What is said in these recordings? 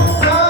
मुखा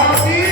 Happy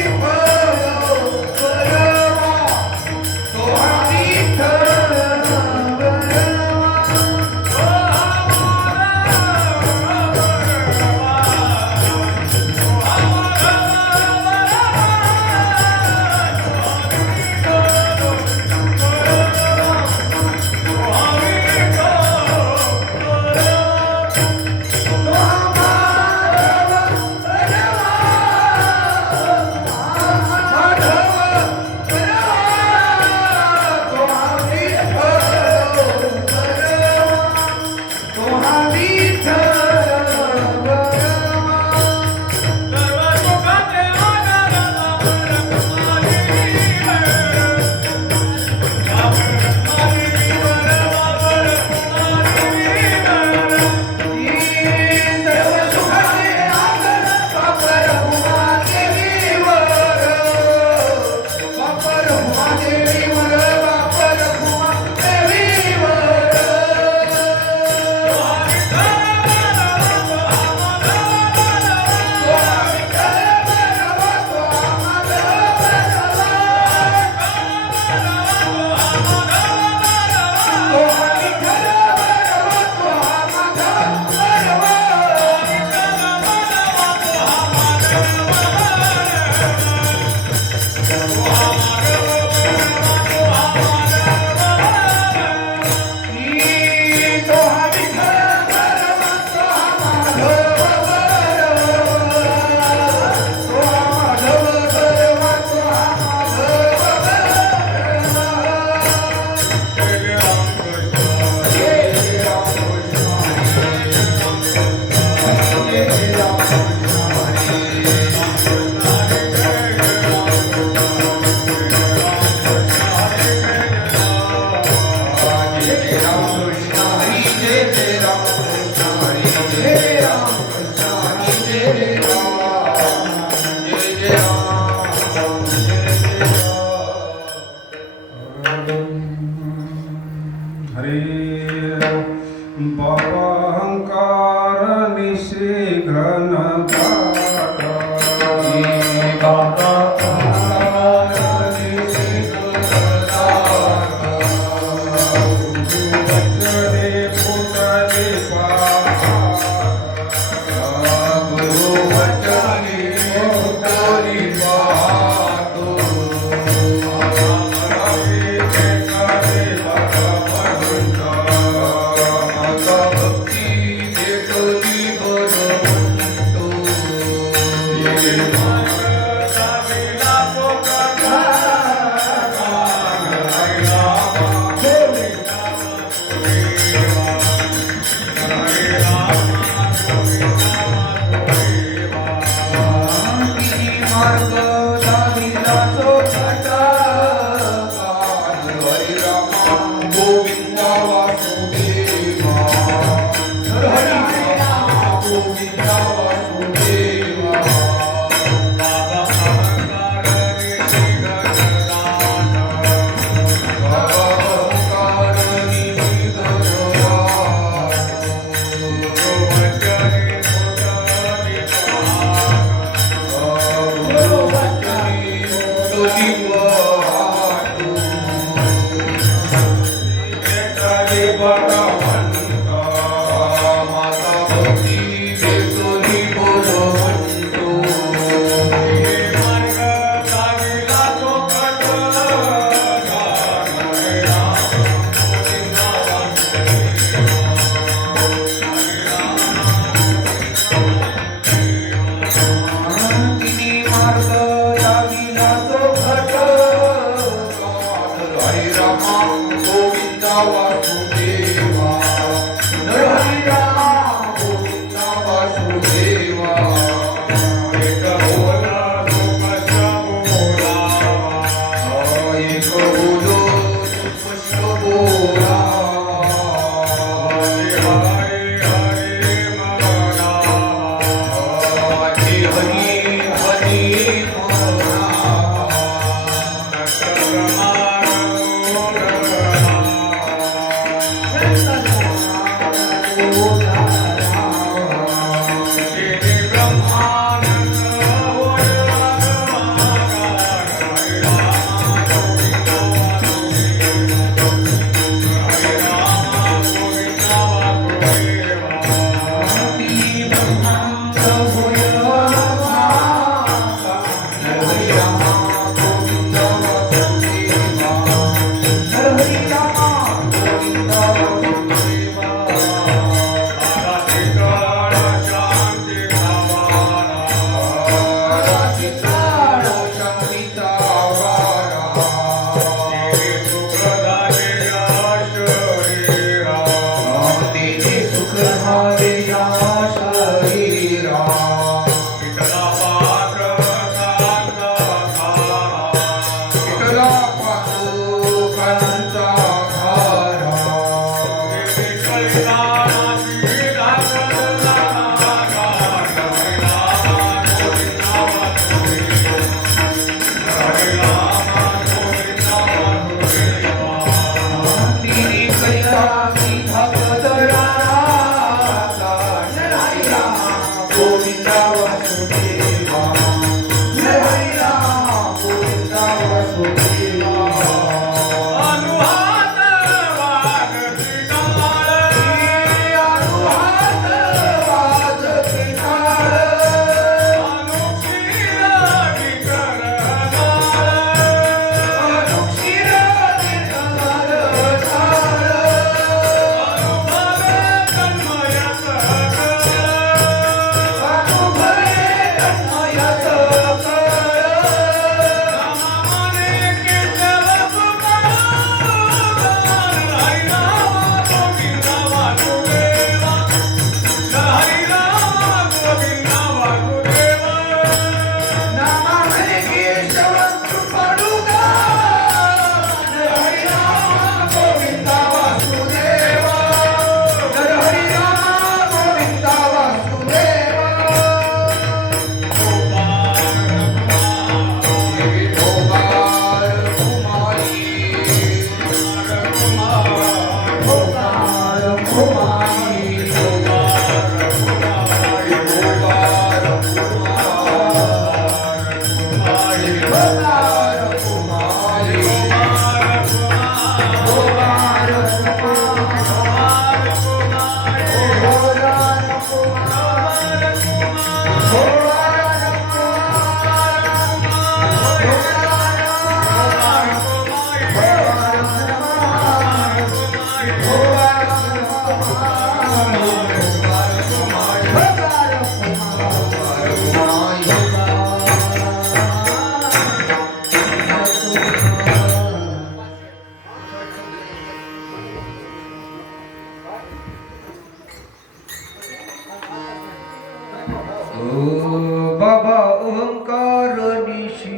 बाबा ओंकार निशी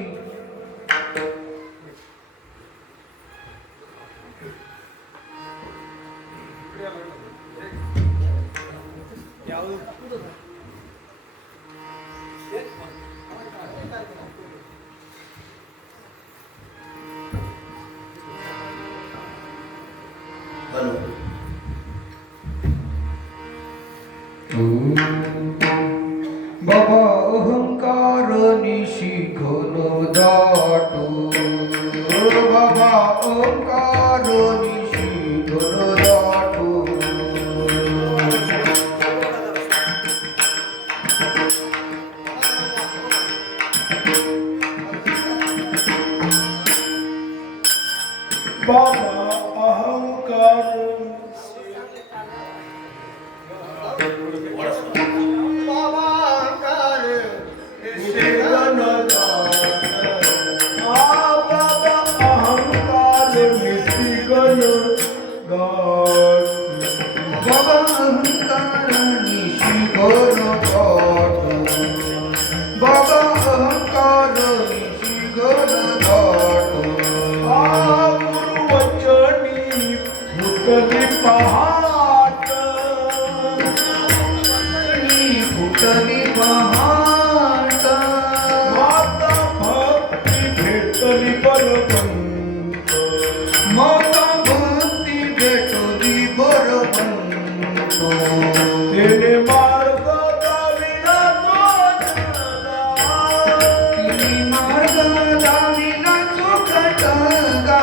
बाबा अहंकार निशी घन दाटो बाबा अहंकार निशी घन दाटो बाबा अहंकार बाबा अहंकार निशी घन दाटो बाबा अहंकार निशी घन दाटो गुरुवचनी फुटली पहाट फुटली पहाट माता भक्ती भेटली बलवंत माता भक्ती भेटली बरवंत तेने मार्ग दाविला तिने मार्ग दाविला चोखटगा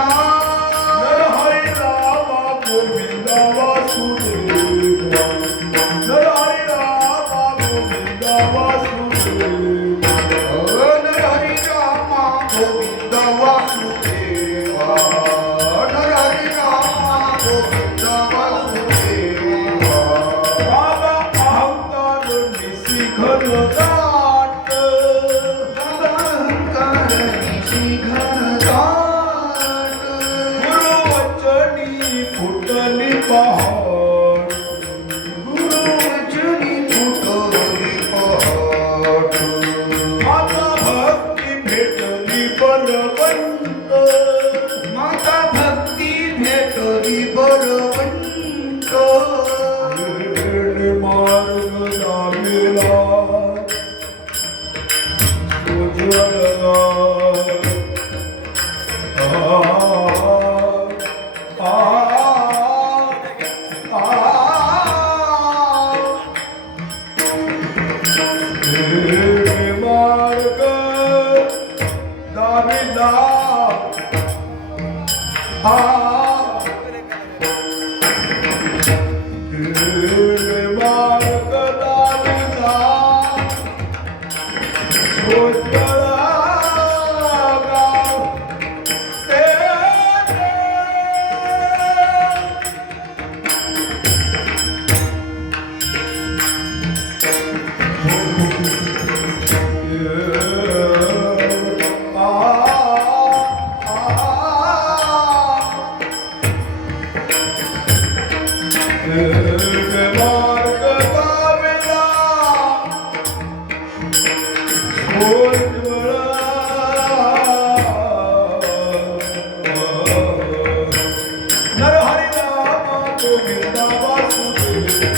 नरहरी रामा गोविंदा वासुदेवा नरहरी रामा गोविंदा वासुदेवा नरहरी रामा गोविंद वासुदेवा नरहरी रामा गोविंद वासुदेवा बाबा अहंकार निशी घन दाट अहंकार निशी घन दाट गुरुवचनी फुटली पहाट गुरुवचनी फुटली पहाट माता भक्ती भेटली बलवंत माता भक्ती भेटली बरवंत तेने मार्ग दाविला उज्ज्वला मार्ग दाविला मार्ग दाविला नरहरि रामा गोविंदा वासुदेवा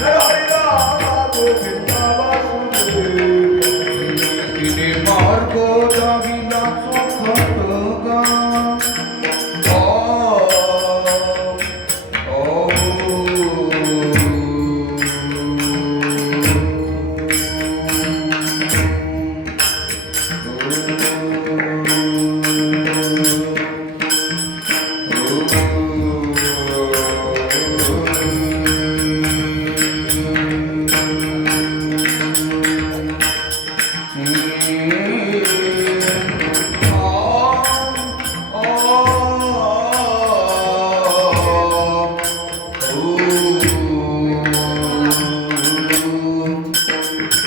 नरहरि रामा गोविंदा वासुदेवा तिने मार्ग दाविला चोखटगा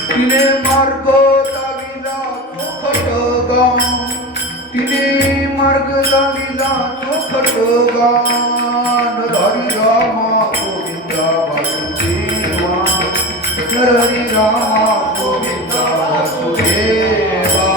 तिने मार्ग दाविला चोखट गा तिने मार्ग दाविला चोखट गा नरहरी रामा गोविंदा वासुदेवा नरहरी रामा गोविंदा वासुदेवा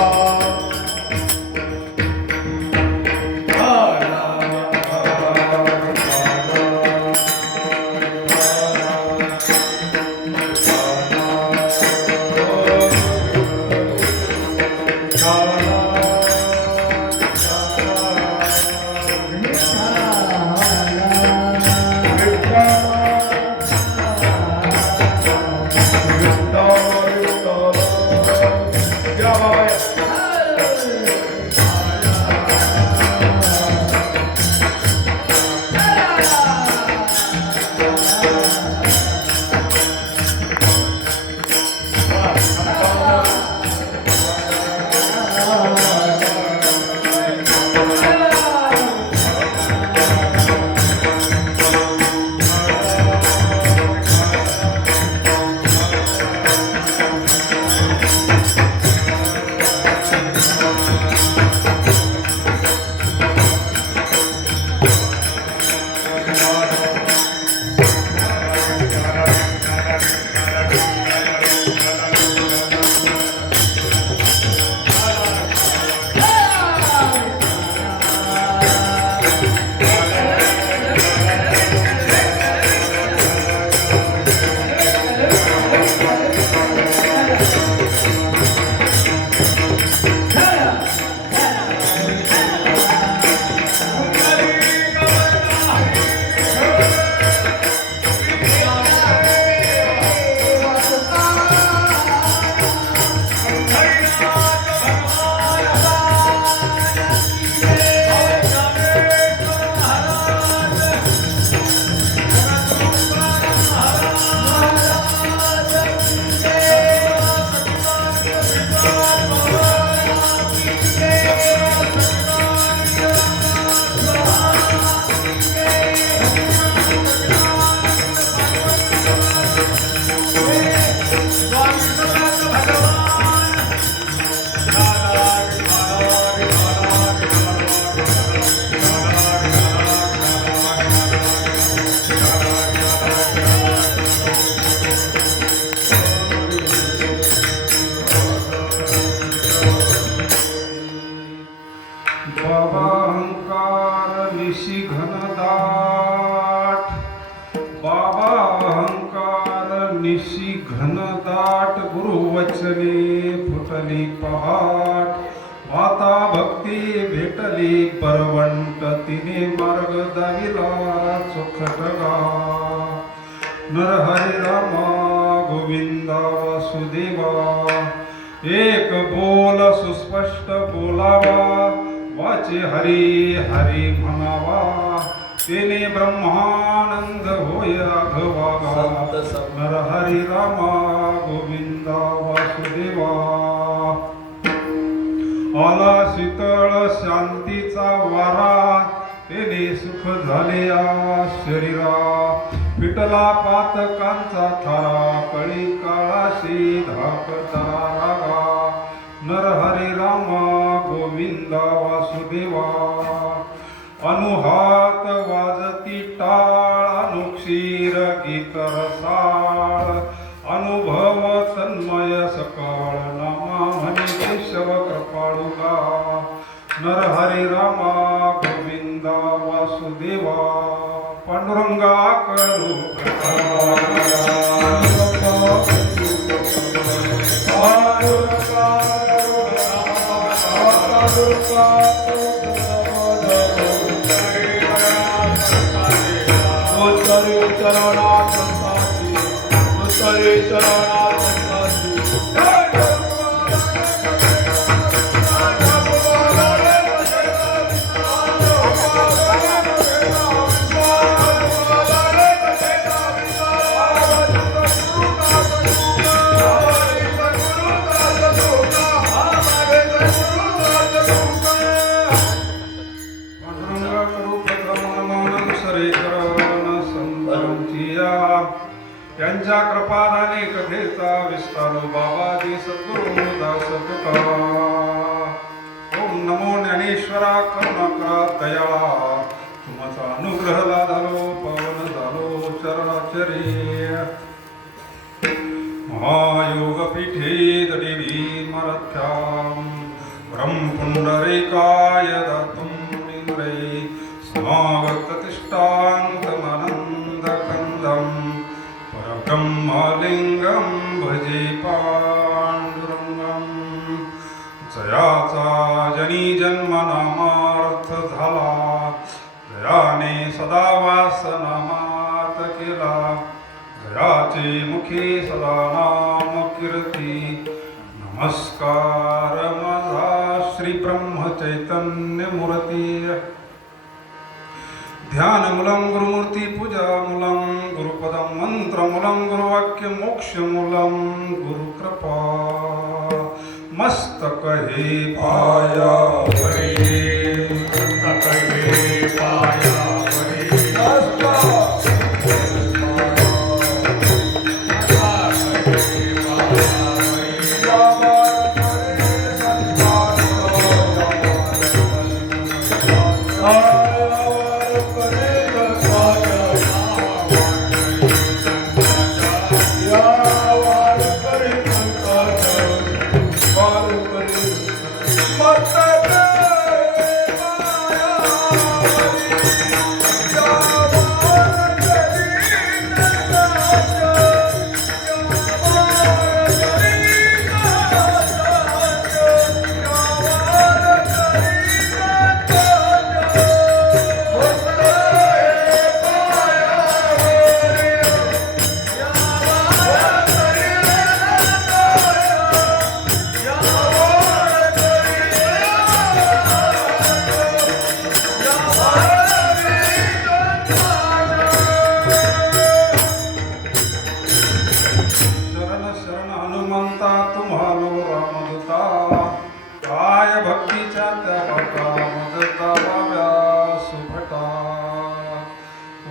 बाबा अहंकार निशी घनदाट बाबा अहंकार निशी घनदाट गुरुवचने फुटली पहाट माता भक्ती भेटली परवंट तिने मार्ग दाविला चोखटगा नरहरी रामा गोविंदा वासुदेवा एक बोल सुस्पष्ट बोलावा वाचे हरी हरी म्हणावा तेने ब्रह्मानंद होय राघवागा नरहरी रामा गोविंदा वासुदेवा आला शीतळ शांतीचा वारा तेने सुख झाले या शरीरा पिटला पातकांचा थारा कळी काळाशी धाकता रागा नरहरी रामा गोविंदा वासुदेवा अनुहात वाजती टाळ अनुक्षीर गीत रसाळ अनुभव तन्मय सकाळ नामा म्हणे केशव कृपाळुगा नरहरी रामा गोविंदा वासुदेवा पांडुरंगा करू चरणात त्यांच्या कृपादाने कथेचा विस्तार बाबाजी ईश्वरा करुणाकरा दयाळा तुमचा अनुग्रहला झालो पावन झालो चरणाचरी महायोगपीठे दडिवी मरथ्यां ब्रह्मपुंडरीकाय दातुं निन्द्रै समागततिष्ठान्तमनन्दकन्दं परब्रह्मलिङ्गं भजे पाण्डुरङ्गं जयाचा जनी जन्मनामार्थ झाला जयाने सदा वास नामात केला जयाचे मुखी सदा नाम कीर्ती नमस्कार माझा श्री ब्रह्म चैतन्य मूर्ती ध्यानमूलं गुरुमूर्ती पूजामूलं गुरुपदं मंत्रमूलं गुरुवाक्य मोक्षमूलं गुरुकृपा मस्तक हे पाया परे मस्तक हे पाया परे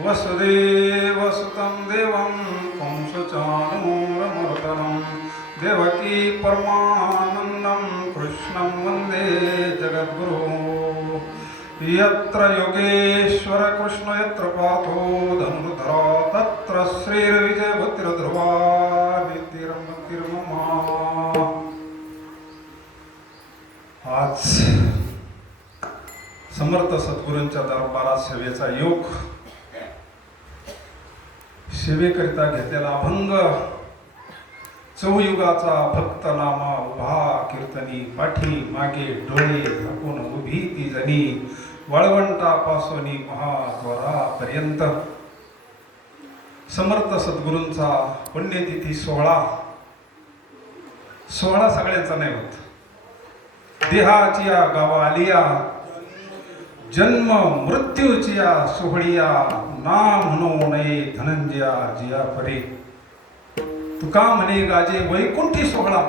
वसुदेवसुतं देवं कंसचाणूरमर्दनं देवकी परमानन्दं कृष्णं वन्दे जगद्गुरुं यत्र योगेश्वर कृष्ण यत्र पार्थो धनुर्धरा तत्र श्रीर्विजयभूतिर्ध्रुवा नीतिर्मतिर्मम आज समर्थ सद्गुरूंच्या दरबारात सेवेचा योग सेवेकरिता घेतलेला अभंग चौयुगाचा भक्त नामा उभा कीर्तनी पाठी मागे डोळे झाकून उभी ती जणी वाळवंटापासून महाद्वारापर्यंत समर्थ सद्गुरूंचा पुण्यतिथी सोहळा सगळ्यांचा नाही होत देहाची या गावा आलिया जन्म मृत्यूची या सोहळिया नाम म्हणू नये धनंजया जिया परे तुका म्हणे गाजे वैकुंठी सोहळा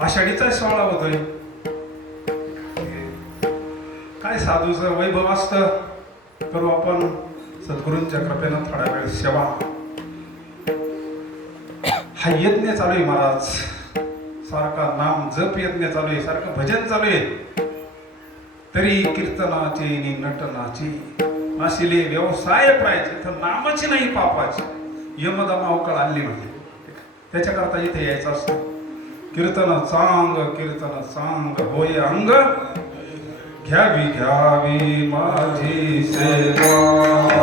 आषाढीचा सोहळा होतोय काय साधूचं वैभव असतं करू आपण सद्गुरूंच्या कृपेनं थोडा वेळ सेवा हा यज्ञ चालू आहे महाराज सारखा नाम जप यज्ञ चालू आहे सारखं भजन चालू आहे तरी कीर्तनाचे आणि नटनाचे नाशिले व्यवसाय प्रायचे तर नामाची नाही पापाची यमदमा अवकाळ आणली म्हणजे त्याच्याकरता इथे यायचं असतं कीर्तन चांग होय अंग घ्यावी घ्यावी माझी सेवा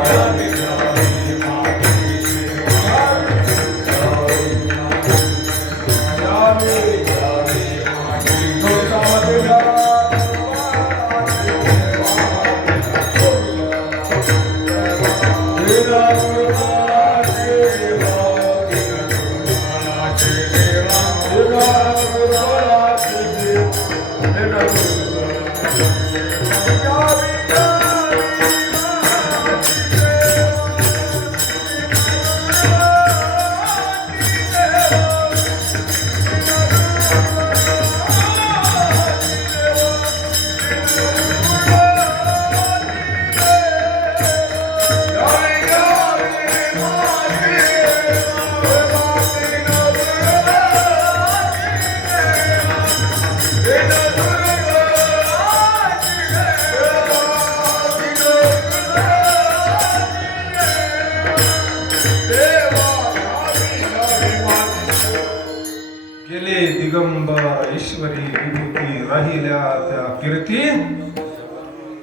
गेले दिगंबर ईश्वरी विभूती राहिल्या त्या कीर्ती.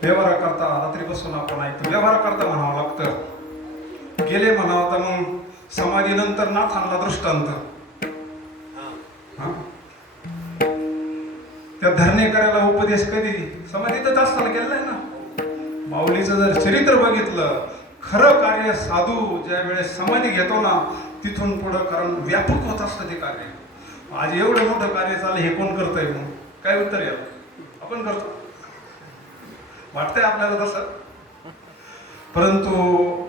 व्यवहार करता रात्रीपासून आपण ऐकतो व्यवहार करता म्हणावं लागतं. गेले म्हणावं तर मग समाधीनंतर नाथांना दृष्टांत. हा? त्या धरणेकराला उपदेश कधी समाधीतच असताना केलेला आहे ना. माऊलीचं जर चरित्र बघितलं, खरं कार्य साधू ज्या वेळेस समाधी घेतो ना तिथून पुढं, कारण व्यापक होत असतं ते कार्य. आज एवढं मोठं कार्य चाललं, हे कोण करतंय? मग काय उत्तर आहे? आपण करतो, वाटतंय आपल्याला तसं. परंतु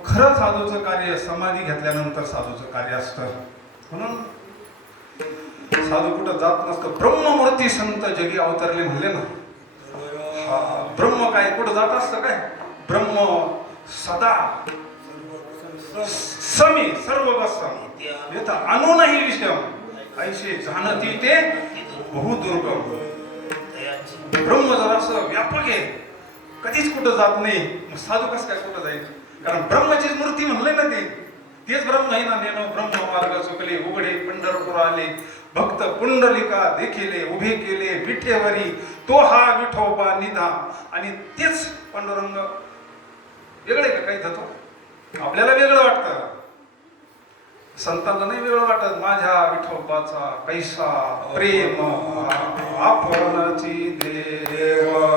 खरं साधूचं कार्य समाधी घेतल्यानंतर साधूचं कार्य असतं. म्हणून साधू कुठं जात नसतं. ब्रह्ममूर्ती संत जगी अवतरले म्हणले ना. हा ब्रह्म काय कुठं जात असतं काय? ब्रह्म सदा समी सर्वगसम येतं अनु नाही विषम ऐसे जाणती ते बहुदुर्गम. ब्रह्म जर असं व्यापक आहे, कधीच कुठं जात नाही. मग साधू कसं काय कुठं जाईल? कारण ब्रह्मचीच मूर्ती म्हणले ना ते. तेच ब्रह्म आहे ना. नेनो ब्रह्म मार्ग चुकले उघडे पंढरपूर आले, भक्त पुंडलिका देखिले उभे केले विठेवरी, तो हा विठोबा निधा. आणि तेच पांडुरंग वेगळे का काही जातो? आपल्याला वेगळं वाटतं, संतांना नाही वेगळं वाटत. माझ्या विठोबाचा कैसा प्रेम आपणाची देवा.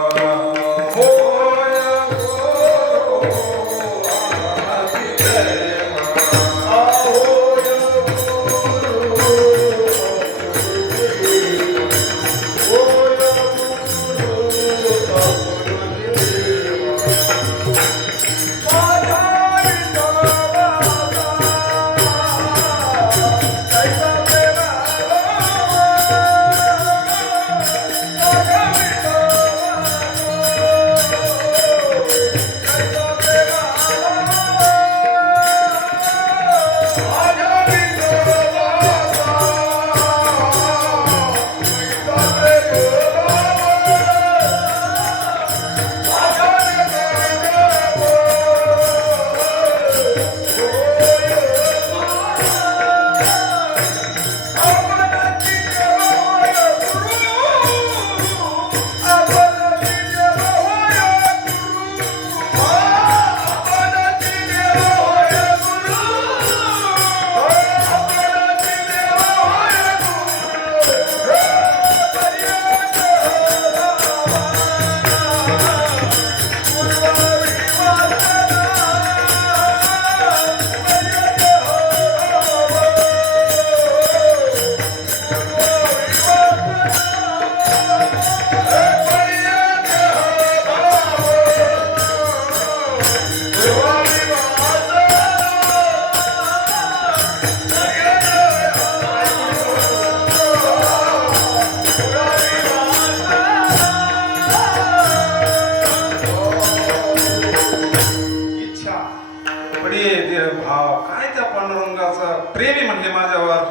प्रेमी म्हणले माझ्यावर.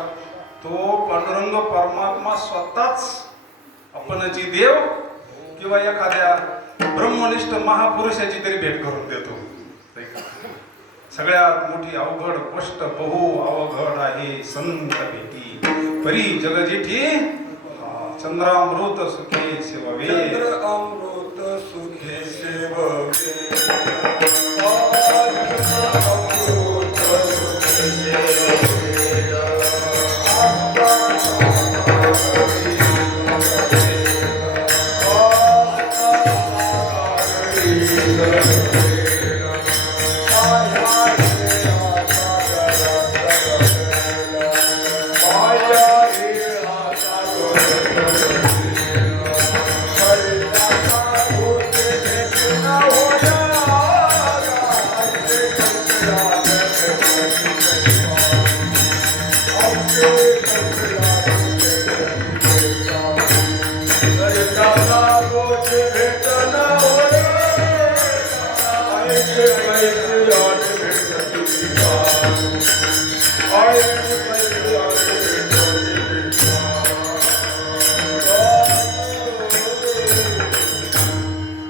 तो पांडुरंग परमात्मा स्वतःच आपणची देव किंवा एखाद्या ब्रह्मनिष्ठ महापुरुषाची तरी भेट करून देतो. सगळ्यात मोठी अवघड गोष्ट बहु अवघड आहे संत भेटी. परी जग जेठी चंद्रामृत सुखे सेववे. अमृत सुखे सेववे.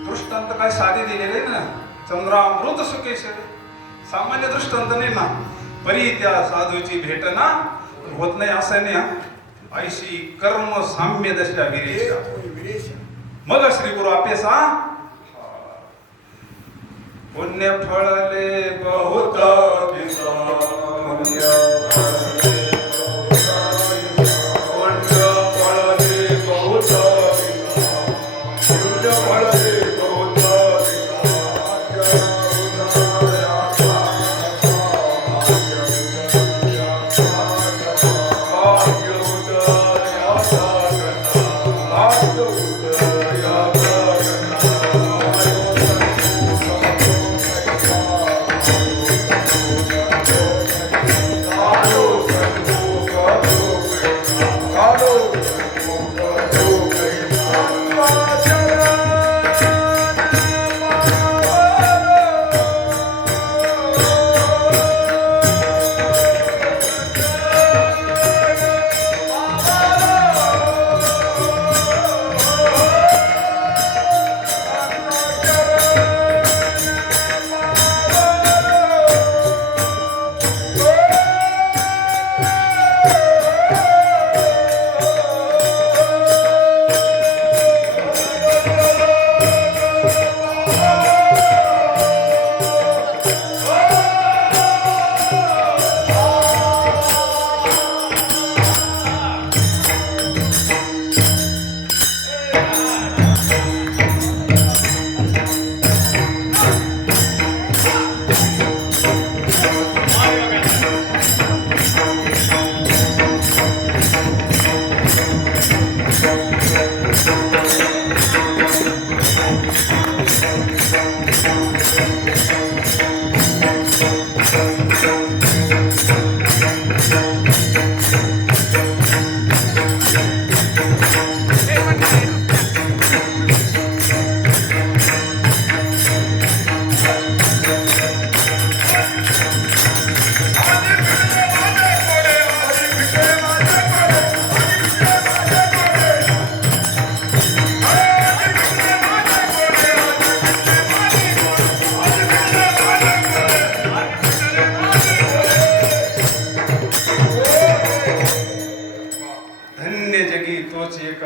दृष्टांत काय साधे दिलेले ना. चंद्रामृत सुखे सामान्य दृष्टांत नाही ना. परी त्या साधूची भेट ना होत नाही असं नाही. ऐशी कर्म साम्य दशा विरेशा होय विरेश मग श्री गुरु अपेसा पुण्य फळले बहुत दिसा पुण्य फळले बहुत दिसा पुण्य फळले बहुत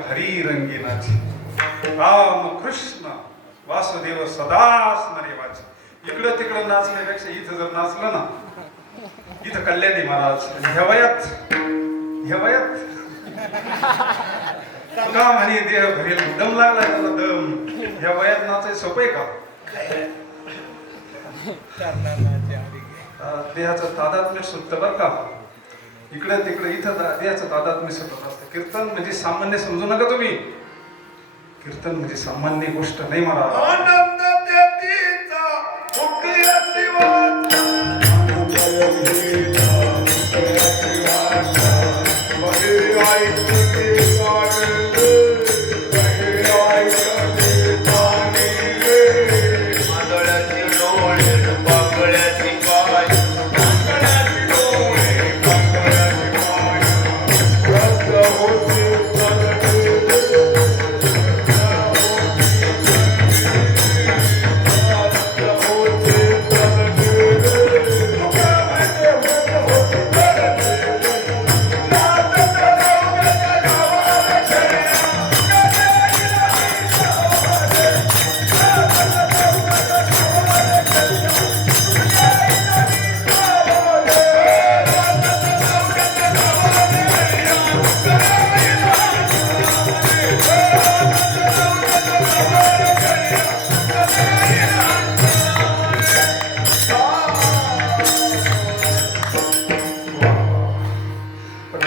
हरी रंगीनाची राम कृष्ण वासुदेव सदा असणारे वाच इकडं तिकडं नाचण्यापेक्षा इथं जर नाचलं ना इथं कल्याणी महाराज ह्या वयात का म्हणे देह भरेल दम लागला त्याला दम ह्या वयात नाचाय सोपं आहे का देहाचं तादात्म्य सुद्धा बरं का इकडे तिकडे इथं देहाचं तादात्म्य सुद्धा असतं कीर्तन म्हणजे सामान्य समजू नका तुम्ही कीर्तन म्हणजे सामान्य गोष्ट नाही महाराज आनंद देतीचा मुक्ती शिवाचा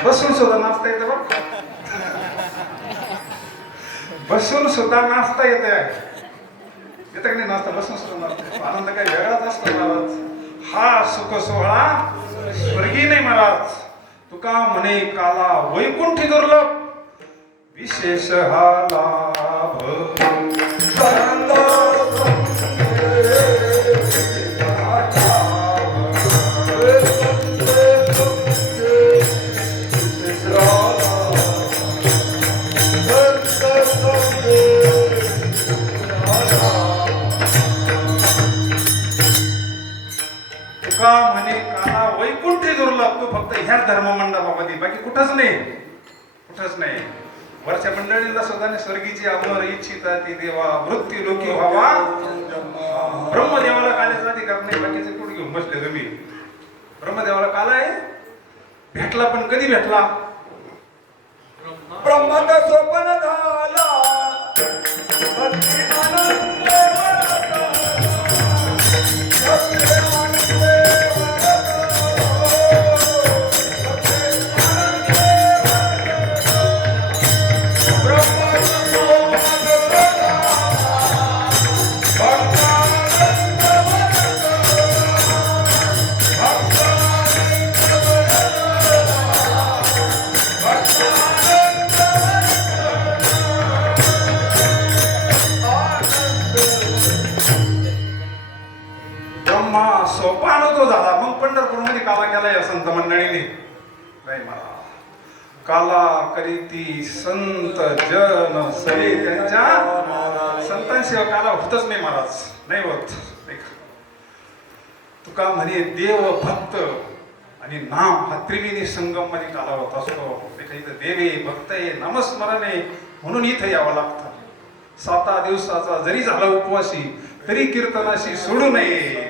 बसून सुद्धा नाचता येतं बरं बसून सुद्धा नाचता येते येतं की नाही नाचता बसून सुद्धा नाचता आनंद काही वेगळाच असतो महाराज हा सुख सोहळा स्वर्गी नाही महाराज तुका म्हणे काला वैकुंठी दुर्लभ विशेष हा लाभ तुका म्हणे काला वैकुंठी दुर्लभ तू फक्त ह्या धर्ममंडळामध्ये बाकी कुठंच गोष्टच नाही. वरच्या मंडळींना सुद्धा स्वर्गीची अमर इच्छिता ती देवा मृत्यू लोकी व्हावा. ब्रह्मदेवाला काल्याचा अधिकार नाही. बाकीचे कुठे घेऊन बसले तुम्ही? ब्रह्मदेवाला काल आहे भेटला, पण कधी भेटला? ब्रह्माचा स्वप्न झाला भक्ती आनंद वरता. भक्ती आनंद वरता. भक्ती आनंद वरता. ब्रह्माचा स्वप्न झाला भक्तानंद वरता. ब्रह्मा सोपान तो झाला, मग पंढरपूरमध्ये काला केला या संत मंडळीने. नाही मला काला करीती संत जन सरे, त्यांच्या संतांशिवाय काला होतच नाही महाराज, नाही होत. तुका म्हणे देव भक्त आणि नाम हा त्रिवेणी संगम मध्ये काला होत असतो. इथं देवे भक्त आहे नामस्मरण आहे म्हणून इथं यावं लागतं. 7 दिवसाचा जरी झाला उपवासी तरी कीर्तनाशी सोडू नये.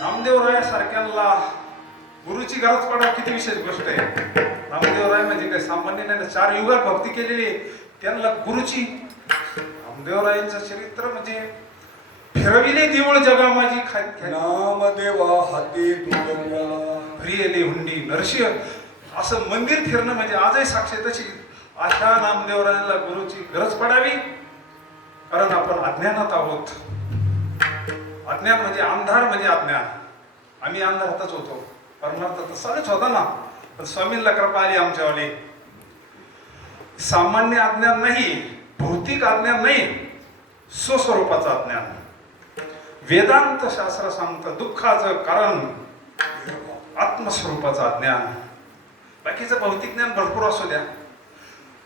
नामदेवराय सारख्याला गुरुची गरज पडा किती विशेष गोष्ट आहे. नामदेवराय म्हणजे काय सामान्य नाही. 4 युगात भक्ती केलेली त्यांना गुरुची. नामदेवरायांचं चरित्र म्हणजे फिरविले देऊळ जगा माझी नामदेवा हाती तुझ्या प्रियले हुंडी नरसिंह असं मंदिर फिरणं म्हणजे आजही साक्षी तशी. अशा नामदेवरायांना गुरुची गरज पडावी, कारण आपण अज्ञानात आहोत. अज्ञान म्हणजे अंधार म्हणजे अज्ञान. आम्ही अंधारातच होतो. परमार्थ तसाच होता ना, पण स्वामींना कृपा आली आमच्यावाली. सामान्य अज्ञान नाही, भौतिक अज्ञान नाही, स्वस्वरूपाचं अज्ञान. वेदांत शास्त्र सांगतं दुःखाचं कारण आत्मस्वरूपाचं अज्ञान. बाकीचं भौतिक ज्ञान भरपूर असू द्या.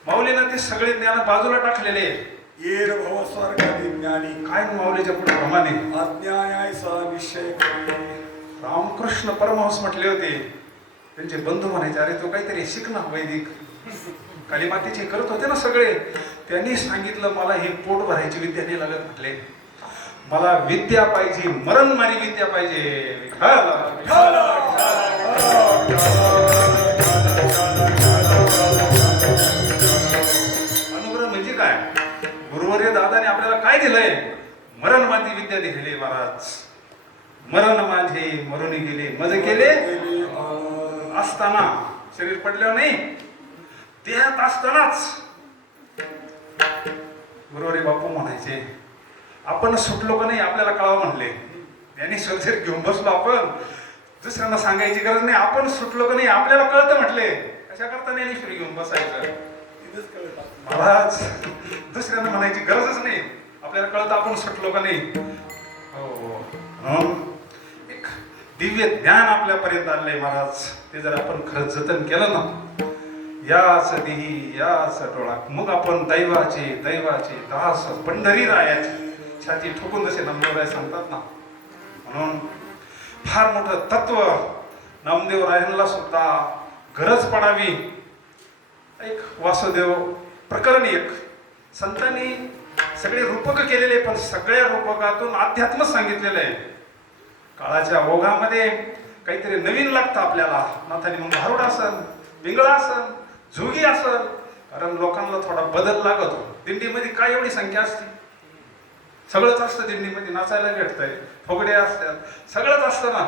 माऊलीनं ते सगळे ज्ञान बाजूला टाकलेले. येर भव स्वर्गादी ज्ञानी काय माऊलीच्या पुढे प्रमाणे अज्ञानायचा विषय रामकृष्ण परमहंस म्हटले होते. त्यांचे बंधू म्हणायचे अरे तो काहीतरी शिक ना वैदिक. कालीमातेचे करत होते ना सगळे. त्यांनी सांगितलं मला हे पोट भरायची विद्या नाही लागत म्हटले. मला विद्या पाहिजे, मरणमारी विद्या पाहिजे. अनुग्रह म्हणजे काय? गुरुवर्य दादाने आपल्याला काय दिलंय? मरणमारी विद्या दिलेली महाराज. मरण माझे मरून गेले मज केले असताना, शरीर पडल्यावर नाही, देहात असतानाच. गुरुवर्य बापू म्हणायचे आपण सुटलो का नाही आपल्याला कळावं म्हणले. यांनी शरीर घेऊन बसलो आपण, दुसऱ्यांना सांगायची गरज नाही. आपण सुटलो का नाही आपल्याला कळतं म्हटले. कशा करता नाही शरीर घेऊन बसायचं महाराज. दुसऱ्यांना म्हणायची गरजच नाही, आपल्याला कळतं आपण सुटलो का नाही. हो, एक दिव्य ज्ञान आपल्यापर्यंत आणलंय महाराज. ते जर आपण खरं जतन केलं ना, याच देही याच डोळा, मग आपण दैवाचे दास पंढरी रायाचे छाती ठोकून जसे नामदेवराय सांगतात ना. म्हणून फार मोठं तत्व नामदेवरायांना सुद्धा गरज पडावी. एक वासुदेव प्रकरण, एक संतांनी सगळे रूपक केलेले, पण सगळ्या रूपकातून अध्यात्म सांगितलेलं आहे. काळाच्या ओघामध्ये काहीतरी नवीन लागतं आपल्याला. नाथाने मग भारुड असन, पिंगळा असन, झुगी असल, कारण लोकांना थोडा बदल लागतो. दिंडीमध्ये काय एवढी संख्या असते? सगळंच असतं दिंडीमध्ये. नाचायला भेटतंय, फुगडे असतात, सगळंच असतं ना.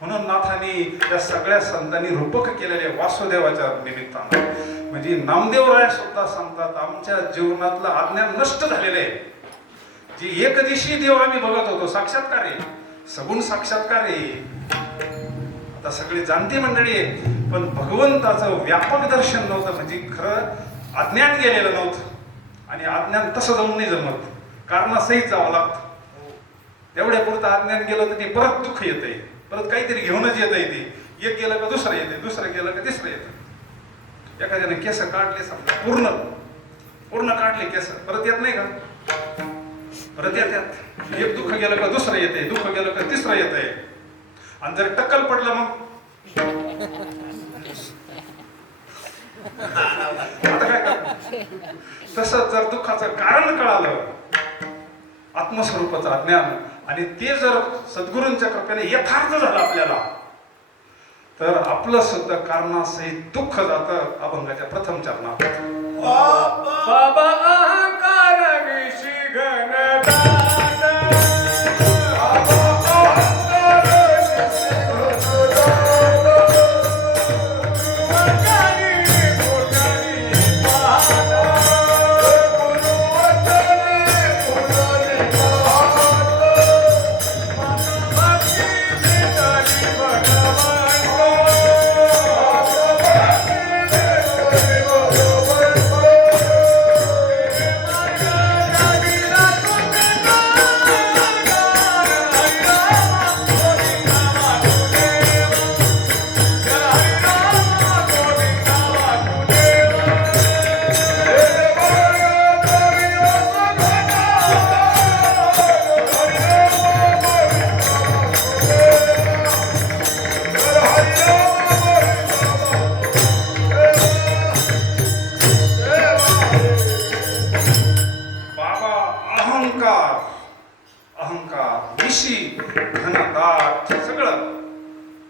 म्हणून नाथांनी त्या सगळ्या संतांनी रूपक केलेले वासुदेवाच्या निमित्तानं. म्हणजे नामदेवराय सुद्धा सांगतात आमच्या जीवनातलं अज्ञान नष्ट झालेलं आहे. जी एकदिशी देव आम्ही बघत होतो, साक्षात्कार आहे, सगुण साक्षात्कार आहे. आता सगळी जाणती मंडळी आहे, पण भगवंताचं व्यापक दर्शन नव्हतं. म्हणजे खरं अज्ञान गेलेलं नव्हतं. आणि अज्ञान तसं जाऊन नाही जमत, कारणासहित जावं लागतं. तेवढ्या पुरतं अज्ञान गेलं तर ते परत दुःख येतंय, परत काहीतरी घेऊनच येत आहे. ते एक गेलं का दुसरं येते, दुसरं गेलं का तिसरं येतं. एखाद्याने केस काढले समजा, पूर्ण काढले केस, परत येत नाही का? परत येतात. एक दुःख गेलं का दुसरं येते, दुःख गेलं का तिसरं येतंय. आणि जर टक्कल पडलं मग आता काय कर. तसं जर दुःखाचं कारण कळालं, आत्मस्वरूपाचं ज्ञान, आणि ते जर सद्गुरूंच्या कृपेने यथार्थ झालं आपल्याला, तर आपलं सुद्धा कारणासहित दुःख जातं अभंगाच्या प्रथम चरणात. बाबा अहंकार विशी घनदाट,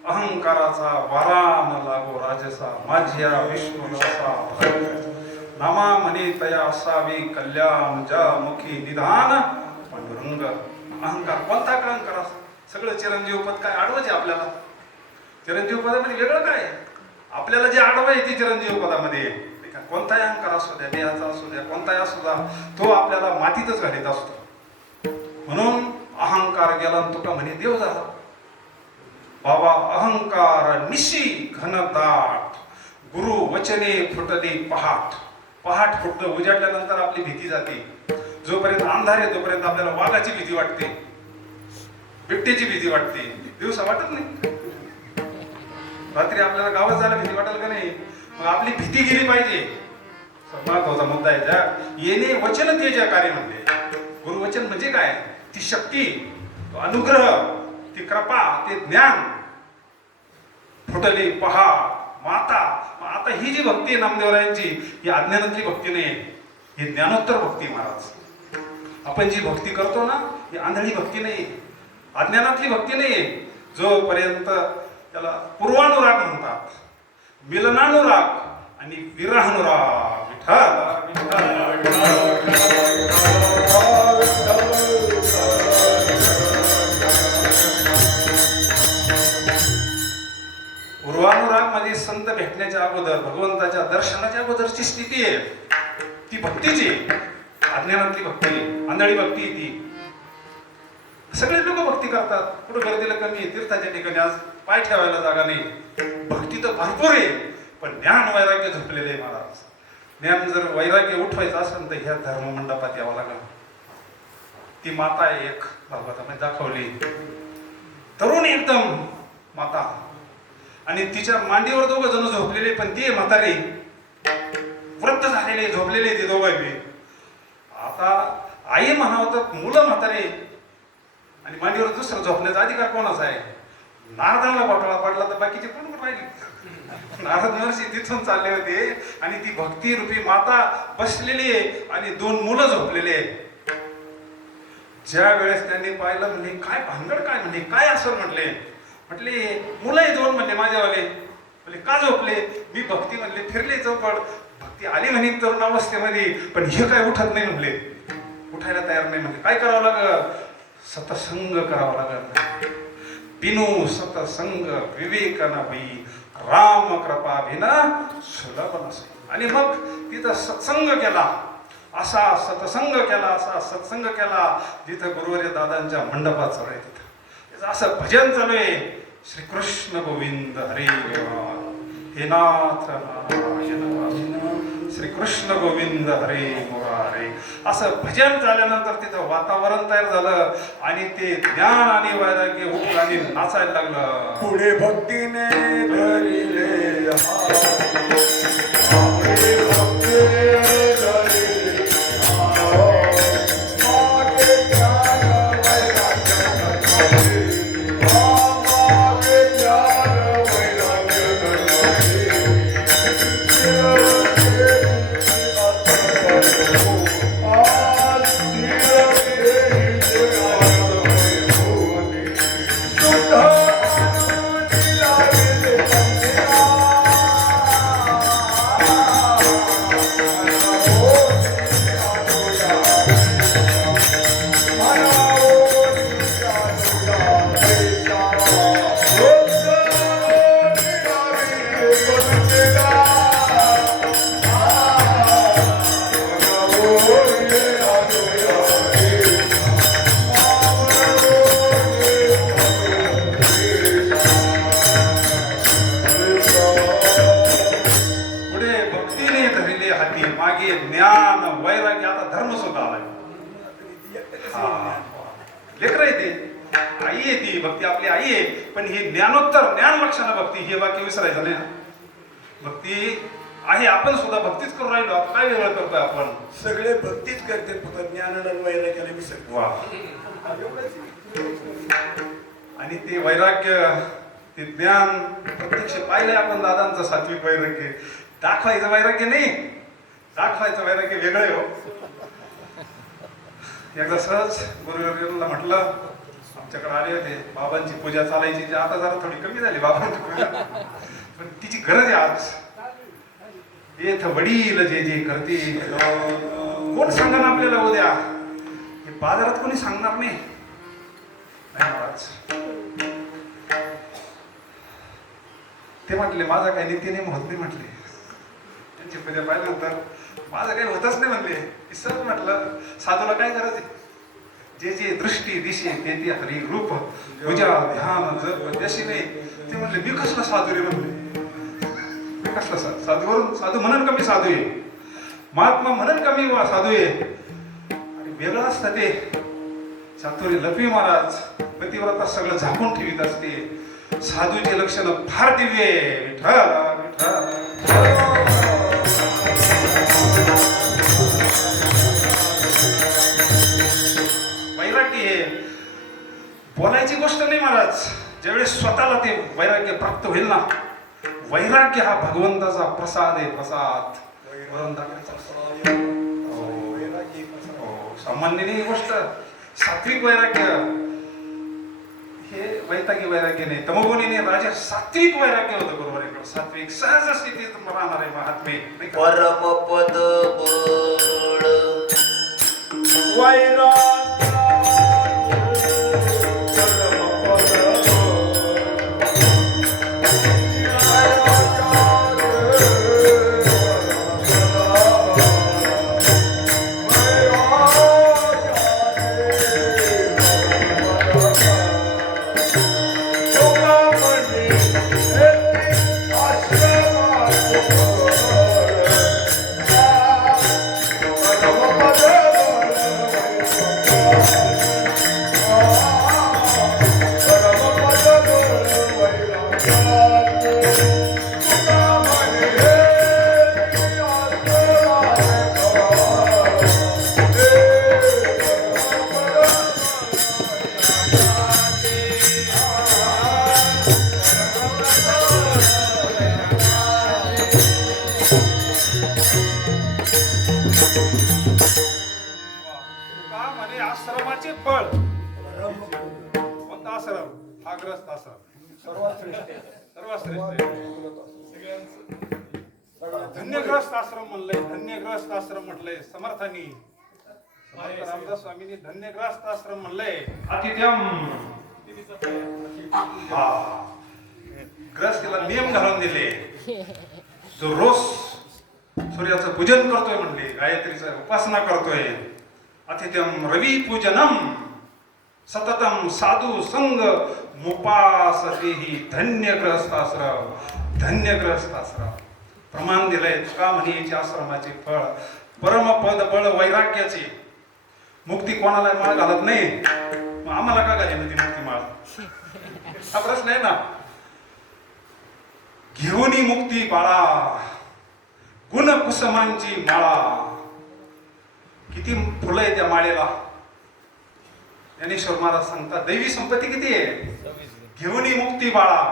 अहंकाराचा वारा न लागो राजसा, माझ्या विष्णुदासा नामा म्हणे तया असावी कल्याण, ज्या मुखी निधान पांडुरंग. अहंकार कोणता अहंकार? सगळं चिरंजीव पद काय आडवंच आहे आपल्याला. चिरंजीव पदामध्ये वेगळं काय? आपल्याला जे आडवं आहे ते चिरंजीव पदामध्ये. कोणताही अहंकार असू द्या, देहाचा असू द्या, कोणताही असू द्या, तो आपल्याला मातीतच घालीत असतो. म्हणून अहंकार गेला तुका म्हणे देव झाला. बाबा अहंकार निशी घनदाट, गुरु वचने फुटली पहाट. पहाट फुटलं, उजाडल्यानंतर आपली भीती जाते. जोपर्यंत अंधार आहे तोपर्यंत आपल्याला वाघाची भीती वाटते, बिबट्याची भीती वाटते, दिवसा वाटत नाही. रात्री आपल्याला गावात जायला भीती वाटेल का नाही? मग आपली भीती गेली पाहिजे. महत्वाचा मुद्दा आहे. ज्या येणे वचन ते ज्या कार्य म्हणते. गुरुवचन म्हणजे काय? ती शक्ती, तो अनुग्रह, ती कृपा, ते ज्ञान. फुटली पहा माता. आता ही जी भक्ती आहे नामदेवरायांची, ही अज्ञानातली भक्ती नाही, ही ज्ञानोत्तर भक्ती महाराज. आपण जी भक्ती करतो ना, ही आंधळी भक्ती नाही, अज्ञानातली भक्ती नाही. जोपर्यंत त्याला पूर्वानुराग म्हणतात, मिलनानुराग आणि विरहानुराग. पूर्वानुराग मध्ये संत भेटण्याच्या अगोदर, भगवंताच्या दर्शनाच्या अगोदरची स्थिती आहे, ती भक्तीची. अज्ञानातली भक्ती, आंधळी भक्ती ती. सगळे लोक भक्ती करतात, कुठं गर्दीला कमी आहे. तीर्थाच्या ठिकाणी आज पाय ठेवायला जागा नाही. भक्ती तर भरपूर आहे, पण ज्ञान वैराग्य झोपलेले आहे महाराज. ज्ञान जर वैराग्य उठवायचं असेल तर ह्या धर्ममंडपात यावं लागेल. ती माता एक भागवतामध्ये दाखवली, तरुण एकदम माता, आणि तिच्या मांडीवर दोघं जण झोपलेले, पण ती म्हातारी वृद्ध झालेले झोपलेले ते दोघं. आता आई म्हणावं तर मुलं म्हातारे, आणि मांडीवर दुसरं झोपण्याचा अधिकार कोणाचा आहे? नारदाला घोटाळा पडला तर बाकीचे कोण राहिले? नारद महर्षी तिथून चालले होते, आणि ती भक्ती रूपी माता बसलेली आहे, आणि दोन मुलं झोपलेले आहेत. ज्या वेळेस त्यांनी पाहिलं, म्हणले काय भानगड, काय म्हणले काय असं म्हटले. म्हटले मुलं आहे दोन, म्हणले माझ्यावाले. म्हणले का झोपले? मी भक्ती म्हणले फिरले चौपट, भक्ती आली म्हणे तरुण अवस्थेमध्ये, पण हे काय उठत नाही म्हणले, उठायला तयार नाही. म्हणजे काय करावं लागल? सतसंग करावा लागल. बिनु सतसंग विवेक न होई, राम कृपा भिना सुलभ नसे. आणि मग तिथं सत्संग केला, असा सत्संग केला, असा सत्संग केला जिथं गुरुवर्य दादांच्या मंडपात चालू आहे. तिथं असं भजन चालू आहे, श्रीकृष्ण गोविंद हरे हे नाथ श्रीकृष्ण गोविंद हरे मुरारे. असं भजन झाल्यानंतर तिथं वातावरण तयार झालं, आणि ते ज्ञान आणि वैराग्य उठून आणि नाचायला लागलं. पुढे भक्तीने धरिले भक्तीने धरिले भक्ती आपली आई आहे, पण ही ज्ञानोत्तर ज्ञान लक्षणं भक्ती हे वाक्य विसरायचं नाही ना. भक्ती आहे, आपण सुद्धा भक्तीच करून राहिलो. आता काय वेगळं करतोय आपण? सगळे भक्तीच करते, फक्त ज्ञानानं व्हायला गेले विसरतो. वा. आणि ते वैराग्य, ते ज्ञान प्रत्यक्ष पाहिलंय आपण दादांचं सात्विक वैराग्य. दाखवायचं वैराग्य नाही, दाखवायचं वैराग्य वेगळं आहे हो. एकदा सहज गुरुवर्याला म्हटलं, आमच्याकडे आले होते, बाबांची पूजा चालायची, ती आता जरा थोडी कमी झाली बाबांची पूजा, पण तिची गरज आहे आज. येथ वडील जे जे करते, कोण सांगणार आपल्याला उद्या? हे बाजारात कोणी सांगणार नाही. महाराज ते म्हटले माझा काही नीती नाही होत नाही म्हटले. त्यांची पूजा पाहिल्यानंतर माझं काही होतच नाही म्हणले. सहज म्हटलं साधूला काय गरज आहे? जे जे दृष्टी दिशे ते ते हरी रूप पूजा ध्यान जप जशी नाही. ते म्हणले मी कसला साधू रे म्हणले. मी कसला साधूवरून साधू म्हणून कमी साधू आहे, महात्मा म्हणून कमी साधू आहे. आणि वेगळं असतं ते चातुर्य. लक्ष्मी महाराज पतिव्रता सगळं झाकून ठेवीत असते. साधूचे लक्षण फार दिव्य. विठ्ठल विठ्ठल. वैराग्य हे बोलायची गोष्ट नाही महाराज. ज्यावेळेस स्वतःला ते वैराग्य प्राप्त होईल ना, वैराग्य हा भगवंताचा प्रसाद आहे. प्रसाद सामान्य नाही गोष्ट. सात्विक वैराग्य हे वैतागी वैराग्य नाही, तमोगुणी नाही. राजा सात्विक वैराग्य होतं बरोबर आहे. सात्विक सहज स्थितीत राहणारे महात्मे. परमपद वैराग्य आश्रमाचे फळ. कोणता आश्रम? हा ग्रस्त आश्रम सर्वात श्रेष्ठ. धन्यग्रस्त आश्रम म्हणलंय, धन्यग्रस्त आश्रम म्हटलंय समर्थांनी. समर्थ रामदास स्वामींनी धन्यग्रस्त आश्रम म्हणलंय. अतिथ्यम. ग्रस्तीला नियम घालून दिले. जो रोज सूर्याचं पूजन करतोय म्हणले, गायत्रीचं उपासना करतोय. अतिथ्यम रवी पूजनम सततम साधू संग मुपासतेहि. धन्यग्रस्ताश्रम, धन्यग्रस्ताश्रम. प्रमाण दिलंय तुका म्हणे आश्रमाचे फळ. परमपद बळ वैराग्याचे. मुक्ती कोणाला माळ घालत नाही, मग आम्हाला का घाली ती मुक्ती माळ? हा प्रश्न आहे ना. घेऊनी मुक्ती बाळा गुण कुसमांची माळा. किती फुलं आहे त्या माळेला. ज्ञानेश्वर महाराज सांगतात दैवी संपत्ती किती आहे. घेऊनी मुक्ती बाळा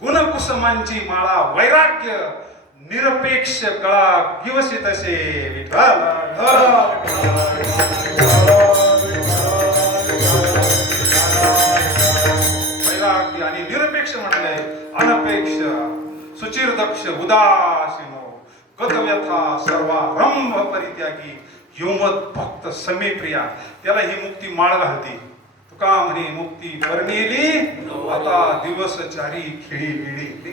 गुण कुसमांची माळा. वैराग्य निरपेक्ष कळा दिवसी तसे. विठ्ठल वैराग्य आणि निरपेक्ष म्हटलंय. अनपेक्ष सुचिर दक्ष उदासीनो गतव्यथा सर्वारंभ परित्यागी योमत भक्त समे प्रिया. त्याला ही मुक्ती माळ घालती. तुका म्हणे मुक्ती परनेली आता दिवस चारी खेळी विडी.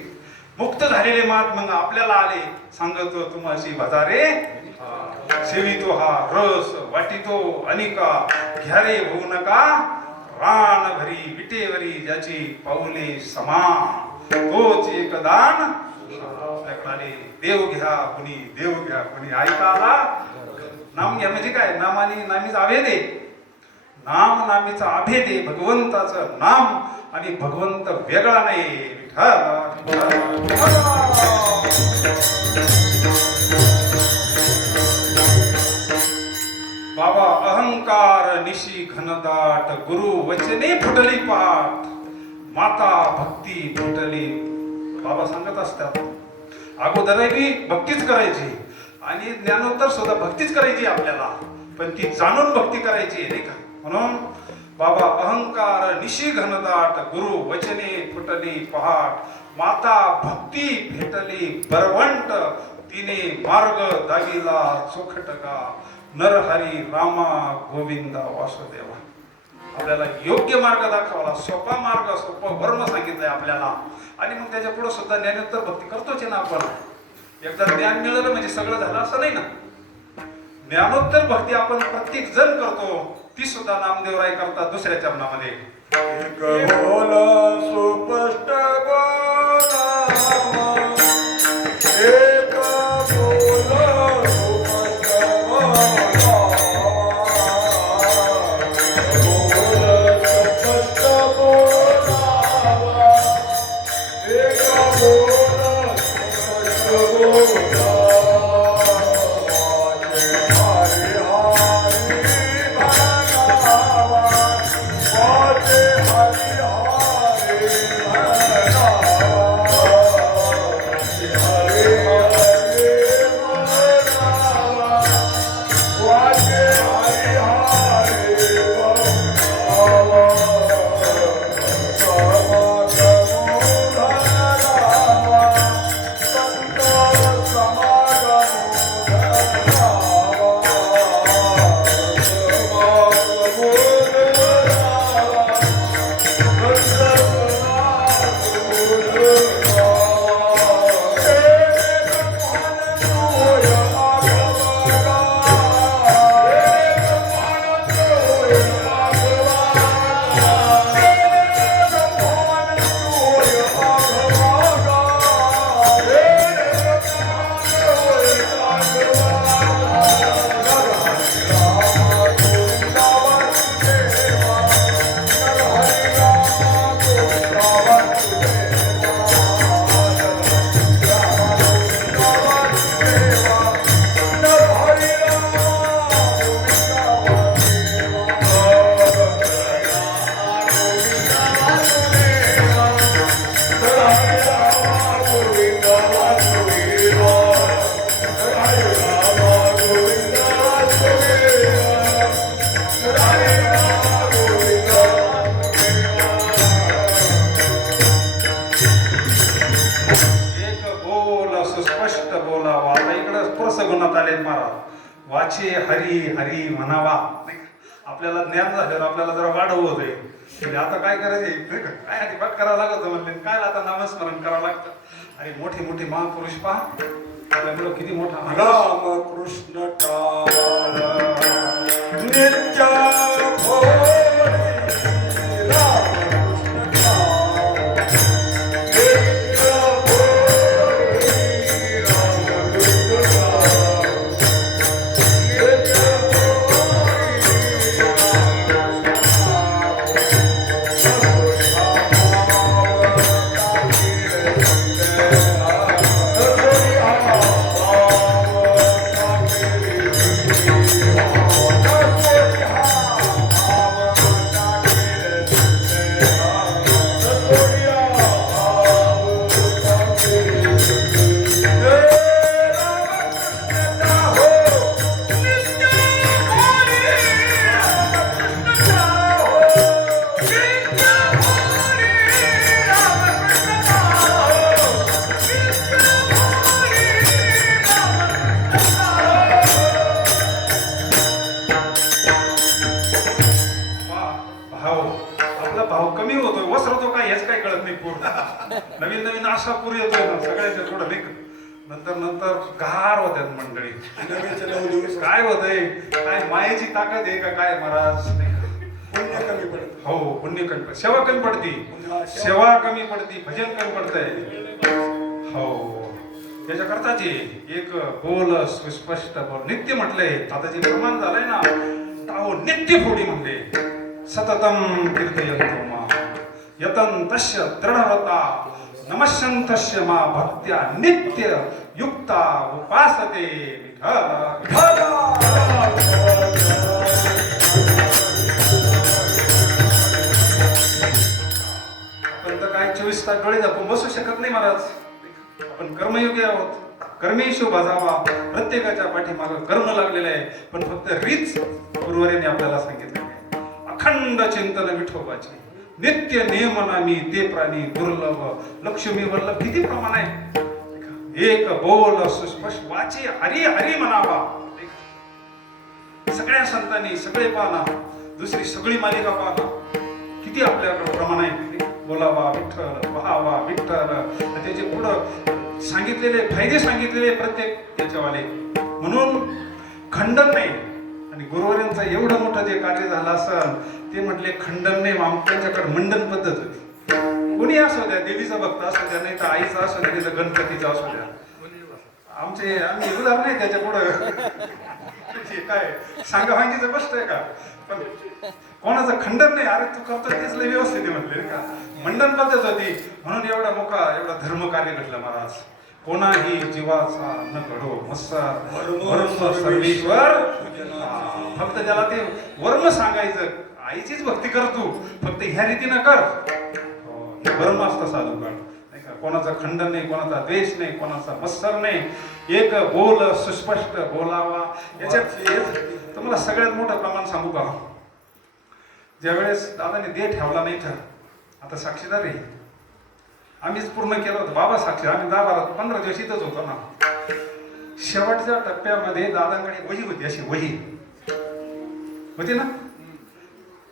मुक्त झालेले मात मग आपल्याला आले सांगतो तुम्हाशी भजारे. सेवितो हा रस वाटितो अनिका. घ्यारे होऊ नका रान भरी विटेवरी ज्याची पाऊले समान. तोच एक दान आपल्याकडे. देव घ्या कुणी देव घ्या कुणी ऐकाला. नाम घ्या म्हणजे काय? नामाने नामी जावे दे. नाम नामीचा अभेद आहे भगवंताचं नाम आणि भगवंत वेगळा नाही. बाबा अहंकार निशी घनदाट गुरु वचने फुटली पाठ माता भक्ती फुटली. बाबा सांगत असतात अगोदरही भक्तीच करायची आणि ज्ञानोत्तर सुद्धा भक्तीच करायची आपल्याला, पण ती जाणून भक्ती करायची नाही का. म्हणून बाबा अहंकार निशी घनदाट गुरु वचने फुटली पहाट माता भक्ती भेटली बरवंट तिने मार्ग दागिला चोखटका नरहरी रामा गोविंदा वासुदेवा. आपल्याला योग्य मार्ग दाखवला, सोपा मार्ग, सोपं वर्म सांगितलंय आपल्याला. आणि मग त्याच्या पुढे सुद्धा ज्ञानोत्तर भक्ती करतोच ना आपण. एकदा ज्ञान मिळालं म्हणजे सगळं झालं असं नाही ना. ज्ञानोत्तर भक्ती आपण प्रत्येक जण करतो, ती सुद्धा नामदेवराय करतात दुसऱ्या चरणामध्ये. एक बोला सुस्पष्ट बोलावा, एक बोला सुस्पष्ट बोलावा, बोला सुस्पष्ट बोलावा, एक बोला सुस्पष्ट बोलावा. वाचे हरी हरी म्हणावा. आपल्याला ज्ञान झाल्यावर आपल्याला जरा वाढव होते. म्हणजे आता काय करायचे नाही का, काय आधी पाठ करावं लागत म्हणले, काय आता नामस्मरण करावं लागतं. आणि मोठे मोठे महापुरुष पहा आपल्याकडं किती मोठा राम कृष्ण नित्य नवीन नवीन असा पूर येतोय ना सगळ्याच्या थोडं लेख. नंतर नंतर गार होत्यात मंडळी. काय होतंय, काय मायेची ताकद आहे का काय महाराज. पुण्य कमी पडत. हो पुण्य कमी पडते, सेवा कमी पडती, सेवा कमी पडती, भजन कमी पडतंय. हो त्याच्याकरताच एक बोल सुस्पष्ट बोल नित्य म्हटलंय. आता जे प्रमाण झालंय ना ताहो नित्य फोडी म्हणले. सततं कीर्तयन्तो मां यतन्तस्य दृढव्रता नमस्यन्तस्य मा भक्त्या नित्य युक्ता उपासते विठ्ठल आपण तर काय 24 तास डोळे झाकून बसू शकत नाही महाराज. आपण कर्मयोगी आहोत. कर्मेशु बजावा. प्रत्येकाच्या पाठीमागं कर्म लागलेलं आहे, पण फक्त रीच गुरुवारीने आपल्याला सांगितलेलं आहे. अखंड चिंतन विठोबाचे नित्य नियमनामी ते प्राणी दुर्लभ लक्ष्मी वल्लभ. किती प्रमाण आहे. एक बोल सुस्पष्ट वाची हरी हरी म्हणावा. सगळ्या संतांनी सगळे पाहना, दुसरी सगळी मालिका पाहना. किती आपल्याकडे प्रमाण आहे. बोलावा विठ्ठल, पहावा विठ्ठल. त्याचे पुढं सांगितलेले फायदे सांगितलेले प्रत्येक याच्यावाले. म्हणून खंडन नाही. आणि गुरुवाऱ्यांचं एवढं मोठं जे कार्य झालं असेल ते म्हटले खंडन नाही. त्यांच्याकडे मंडन पद्धत होती. कोणी असू द्या, देवीचा भक्त असू द्या, नाही तर आईचा असू द्या, नाही तर गणपतीचा असू द्या. आम्ही उदाहरण नाही त्याच्या पुढं काय सांगावांची गोष्ट आहे का. पण कोणाचं खंडन नाही. अरे तू करतो तेच लय व्यवस्थित आहे म्हटले का. मंडन पद्धत होती. म्हणून एवढा एवढा धर्म कार्य घडलं महाराज. कोणाही जीवाचा न घडो मस्सा सर्वेश्वर. फक्त त्याला ते वर्म सांगायचं. आईचीच भक्ती कर तू, फक्त ह्या रीतीनं कर. हे वर्म असतं साधू काळ. कोणाचा खंडन नाही, कोणाचा द्वेष नाही, कोणाचा मत्सर नाही. एक बोल सुस्पष्ट बोलावा. याच्यात तुम्हाला सगळ्यात मोठं प्रमाण सांगू का. ज्यावेळेस दादाने देह ठेवला नाही तर आता साक्षीदार आहे. आम्हीच पूर्ण केलं होतं. बाबा साक्षी. आम्ही 10-12-15 दिवस इथंच होतो ना. शेवटच्या टप्प्यामध्ये दादांकडे वही होती. अशी वही होती ना.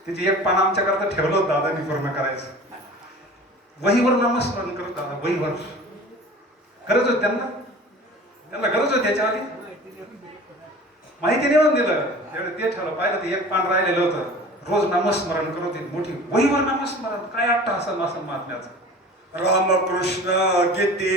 तिथे एक पान आमच्याकरता ठेवलं होतं दादांनी पूर्ण करायचं. वहीवर नामस्मरण करत दादा. वहीवर गरज होती त्यांना गरज होती याच्यावाली. माहिती नेऊन दिलं. त्यावेळेस ते ठेवलं. पाहिलं ते एक पान राहिलेलं होतं. रोज नामस्मरण करत होते. मोठी वहीवर नामस्मरण. काय आठवतं असं असं महात्म्याचं. रामकृष्ण गीते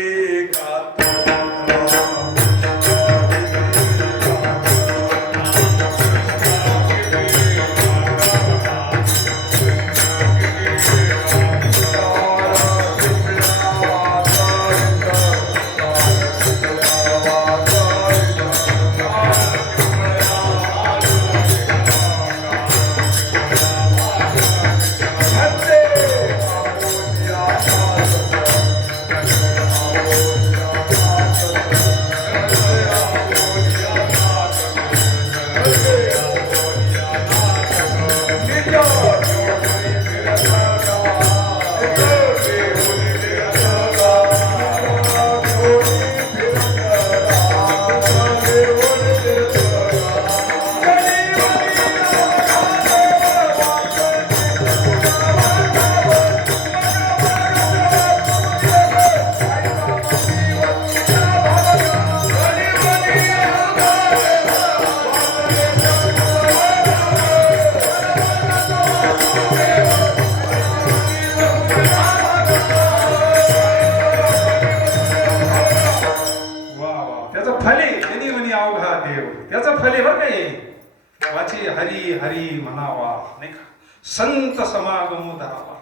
हरी हरी म्हणावा नाही का. संत समागम धरावा.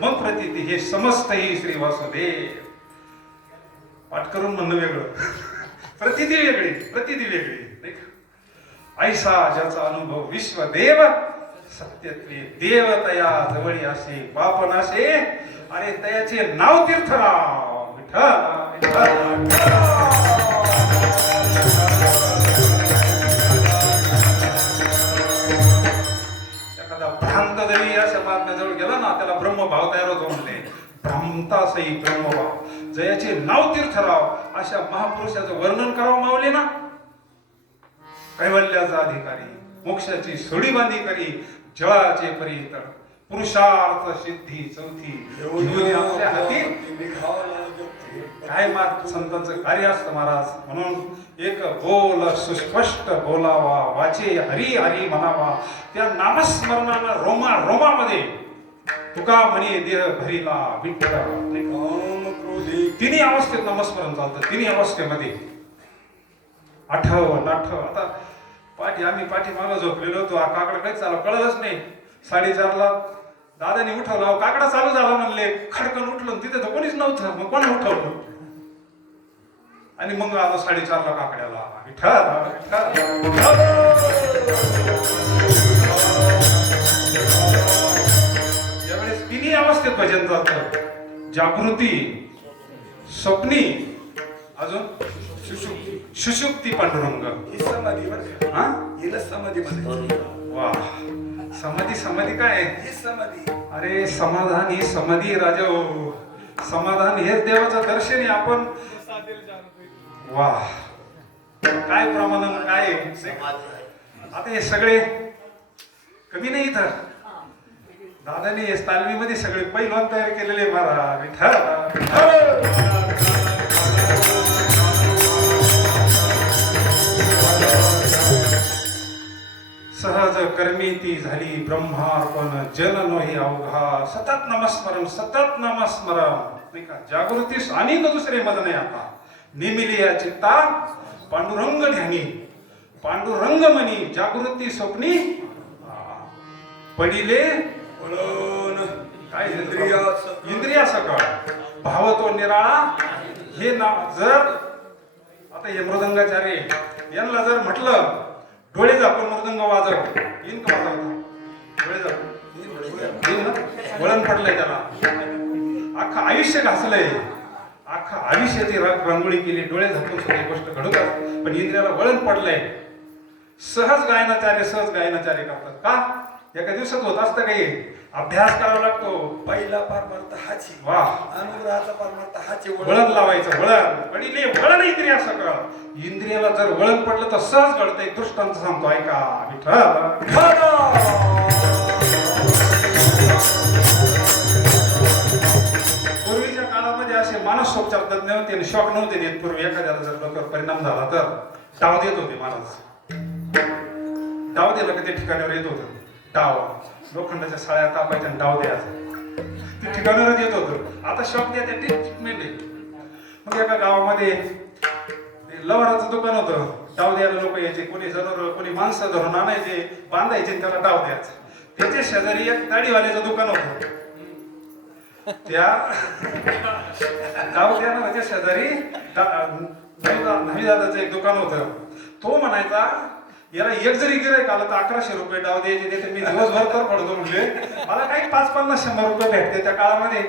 मग प्रतीती हे समस्तही श्री वासुदेव. पाठ करून म्हणणं वेगळं. प्रतीती वेगळी नाही का. ऐसा ज्याचा अनुभव विश्वदेव सत्यत्वे देवतया जवळी असे पापनाशे. आणि तयाचे नाव तीर्थराव विठ्ठल. जरी या शब्दाजवळ गेला ना त्याला ब्रह्मभाव तयार होतो. म्हणले भ्रांतासही ब्रह्मभाव जयाचे नाव तीर्थराव. अशा महापुरुषाचं वर्णन करावं मावले ना. कैवल्याचा अधिकारी मोक्षाची सोडी बांधी करी जळाचे परितर पुरुषार्थ सिद्धी चौथी आपल्या हाती. काय संतांचं कार्य असतं महाराज. म्हणून एक बोल सुस्पष्ट बोलावा. वाचे हरी हरी म्हणावा. त्या नामस्मरणानं रोमामध्ये तुका म्हणे देह भरीला विठ्ठल. तिन्ही अवस्थेत नामस्मरण चालतं. तिन्ही अवस्थेमध्ये आठव. आता आम्ही पाठी मागं झोपलेलो होतो. काकडं काहीच चालू कळलंच नाही. 4:30ला दादाने उठवलं, काकडा चालू झाला म्हणले, खडकन उठलो तिथे तर कोणीच नव्हतं. मग कोण उठवलं? आणि मग आलो 4:30ला काकड्याला. यावेळेस तिन्ही अवस्थेत भजन जातं. जागृती, स्वप्नी, अजून सुषुप्ती पांडुरंग. ही समाधी बरं का? हा? हिला समाधी म्हणायची. वा, समाधी काय? ही समाधी. अरे समाधान ही समाधी राजा हो. समाधान हेच देवाचं दर्शन आहे. आपण वा, काय प्रमाणात काय आहे? आता हे सगळे कमी नाही तर दादाने तालमीमध्ये सगळे पैलवान तयार केलेले सहज कर्मी ती झाली ब्रह्मार्पण, जन नोही अवघा, सतत नमस्मरण सतत नमस्मरण. नाही का? जागृती आणि दुसरे मज नाही. आता निमिली या चित्ता पांडुरंग ध्यानी, पांडुरंग मनी जागृती स्वप्नी पडिले वळण. काय इंद्रिया सकळ भाव तो निराळा. हे ना जर आता हे मृदंगाचार्य यांना जर म्हटलं डोळे झाकून मृदंग वाजव, येईन का वाजवता? डोळे झाकून येईन ना? वळण पडलंय त्याला. अख्खं आयुष्य घासलंय, अख्खा आयुष्याची रांगोळी केली, डोळे झाकून सगळी गोष्ट घडवतात. पण इंद्रियाला वळण पडलंय. सहज गायनाचार्य करतात का? एका दिवसात होत असतं काही? अभ्यास करावा लागतो. पहिला पारमार्थ हाची, वा, अनुग्रहाचा पारमार्थ हाची. वळण लावायचं. वळण पडिले वळण इंद्रिया सकळ. इंद्रियाला जर वळण पडलं तर सहज घडतं. एक दृष्टांत सांगतो, ऐका. पूर्वीच्या काळामध्ये असे मानसोपचार तज्ञ होते आणि शॉक नव्हते देत. पूर्वी एखाद्याला जर डोक्यावर परिणाम झाला तर डाव देत होते महाराज. डाव दिला की ते ठिकाणावर येत होतं. डाव लोखंडाच्या साळ्या कापायच्या आणि डाव द्यायचा. ते ठिकाणावरच येत होतं. आता शॉक द्या त्या ट्रीटमेंट आहे. मग एका गावामध्ये लवाराचं दुकान होतं. डाव द्यायला लोक यायचे. कोणी जनावर, कोणी माणसं धरून आणायचे, बांधायचे आणि त्याला डाव द्यायचा. त्याच्या शेजारी एक दाढीवाल्याचं दुकान होतं. त्या डाव द्यायच्या शेजारी नवीदादाचं एक दुकान होतं. तो म्हणायचा, याला एक जरी गिरायक आलं तर 1100 रुपये डाव द्यायचे. ते मी दिवसभर तर पडतो म्हणले. मला काही 550-100 रुपये भेटते त्या काळामध्ये.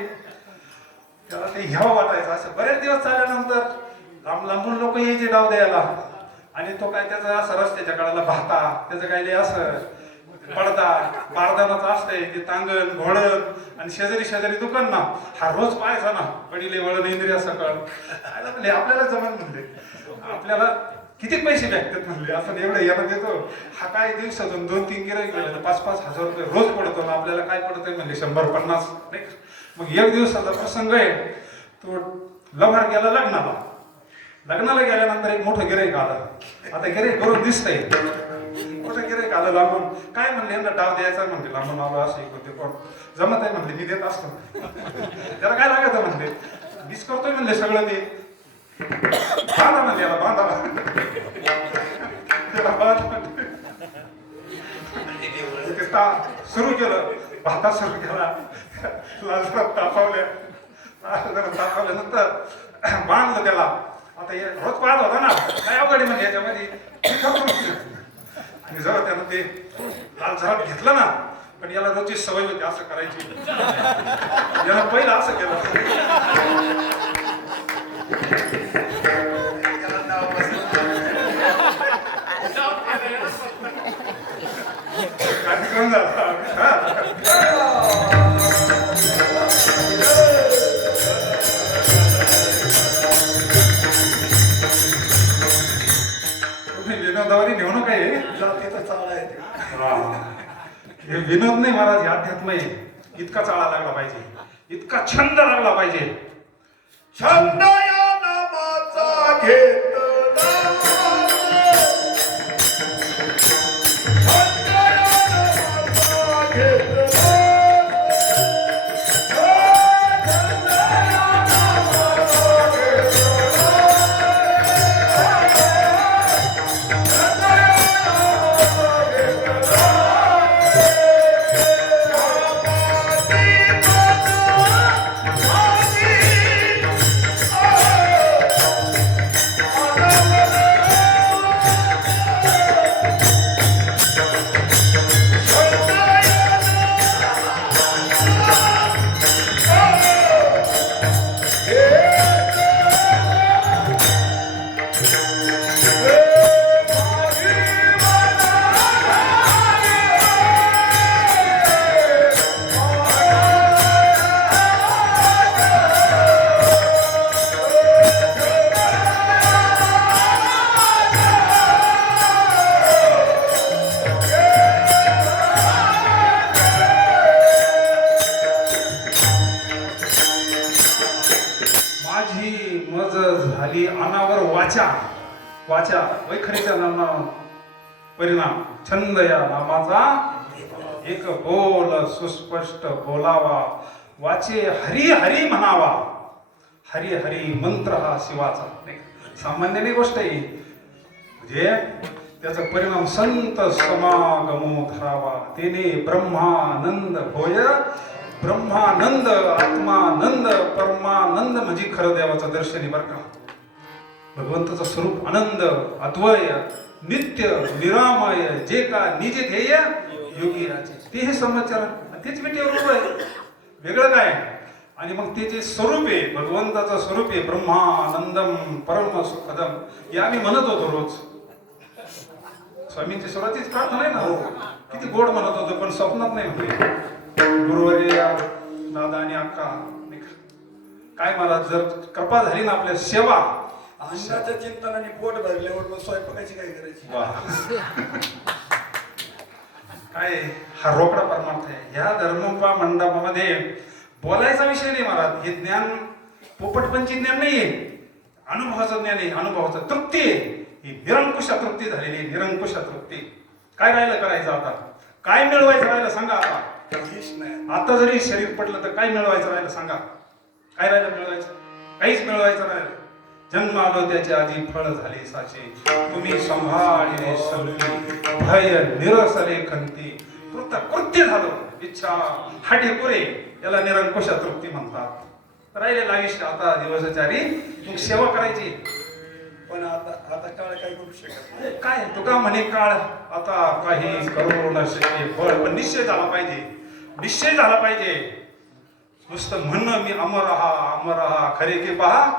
त्याला ते घ्यावं वाटायचं. असं बरेच दिवस चालल्यानंतर लांब लांबून लोक यायचे डाव द्यायला. आणि तो काय त्याचं असं रस्त्याच्या कडाला भाता, त्याचं काय लय असं पडदा बारदानाचं असतंय ते तांगण घोडण. आणि शेजारी दुकान ना, हा रोज पाहायचा ना, पडिले वळण इंद्रिया सकळ. आपल्याला जमन म्हणले, आपल्याला किती पैसे भेटतात म्हणले. आपण एवढं याला देतो. हा काय दिवसातून 2-3 गिराईक गेले तर 5-5 हजार रुपये रोज पडतो ना. आपल्याला काय पडतंय म्हणले 100-50. नाही. मग एक दिवसाचा प्रसंग आहे. तो लव्हार गेला लग्नाला गेल्यानंतर एक मोठं गिराईक आलं. आता गिराईक करून दिसतंय. मोठं गिराईक आलं लांबून. काय म्हणले, यांना डाव द्यायचा म्हणले. लांबून आलो असं कोणते कोण जमत आहे म्हणले, मी देत असतो. त्याला काय लागत म्हणले, मीच करतोय म्हणले सगळं. ते बांधा म्हणले, याला बांधा. सुरू केलं, भाता सुरू केला. लाजरात तापावल्या. तापावल्यानंतर बांधलं त्याला. आता हे रोज पाहत होता ना, काय अवघड म्हणजे याच्यामध्ये. आणि जेव्हा त्यानं ते लाल झरात घेतलं ना, पण याला रोजची सवय होती असं करायची. याला पहिलं असं केलं. कार्यक्रम झाला. विनोदावरी घेऊ नका. जातीचा चाळा आहे. हे विनोद नाही महाराज, हे अध्यात्म आहे. इतका चाळा लागला पाहिजे, इतका छंद लागला पाहिजे. छंद या नामाचा घेतला, छंद या नामाचा घेतला, छंद या नामाचा घेतला. समज झाली अनावर वाचा वाचा वैखरीच्या नामा परिणाम छंद या नामाचा एक बोल सुस्पष्ट बोलावा वाचे हरी हरी म्हणावा हरी हरी मंत्र हा शिवाचा नाही का? सामान्य गोष्ट आहे म्हणजे त्याचा परिणाम संत समागमो धरावा तेने ब्रह्मानंद होय ब्रह्मानंद आत्मानंद परमानंद म्हणजे खरं देवाचं दर्शन आहे बरं का. भगवंताचं स्वरूप आनंद अद्वय नित्य निरामय जे का निज ध्येय योगी राजे ते हे समाचार तेच विटेवर उभं आहे वेगळं काय. आणि मग ते जे स्वरूप आहे भगवंताचं स्वरूप आहे ब्रह्मानंदम परम सुखदम हे आम्ही म्हणत होतो रोज. स्वामींची सुरुवातीच प्रार्थना आहे ना किती गोड म्हणत होतो पण स्वप्नात नाही होते. गुरुवर्य दादा आणि अक्का काय मला जर कृपा झाली ना आपल्या सेवा अन्नाचं चिंतन आणि पोट भरल्यावर मग स्वयंपाकाची काय करायची. काय हा रोकडा परमार्थ आहे. ह्या धर्मपा मंडपामध्ये बोलायचा विषय नाही महाराज. हे ज्ञान पोपटपंची ज्ञान नाहीये अनुभवाचं ज्ञान आहे अनुभवाचं तृप्ती आहे. ही निरंकुश तृप्ती झालेली निरंकुश तृप्ती. काय राहिलं करायचं आता काय मिळवायचं राहिलं सांगा आता. काहीच नाही. आता जरी शरीर पडलं तर काय मिळवायचं राहिलं सांगा. काय राहिलं मिळवायचं काहीच मिळवायचं राहिलं. जन्म आलो त्याच्या आधी फळ झाले साचे तुम्ही सांभाळिले संती भय निरसले खंती कृत कृत्य झालो इच्छा हाटे पुरे याला निरंकुश तृप्ती म्हणतात. राहिलेलं आयुष्य आता दिवसाचारी मग सेवा करायची. पण आता काळ काय करू शकत नाही. काय तुका म्हणे काळ आता काही करू न शके फळ पण निश्चय झाला पाहिजे. निश्चय झाला पाहिजे. नुसतं म्हणणं मी अमर हा खरे की पहा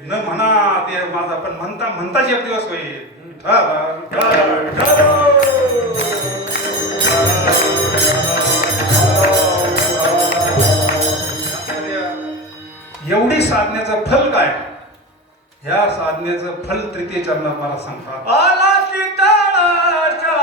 न म्हणा ते माझा पण म्हणता म्हणताच एक दिवस होईल. एवढी साधण्याचं फल काय. ह्या साधनेचं फल तृतीय चरणात मला सांगतात. आला सीताळाच्या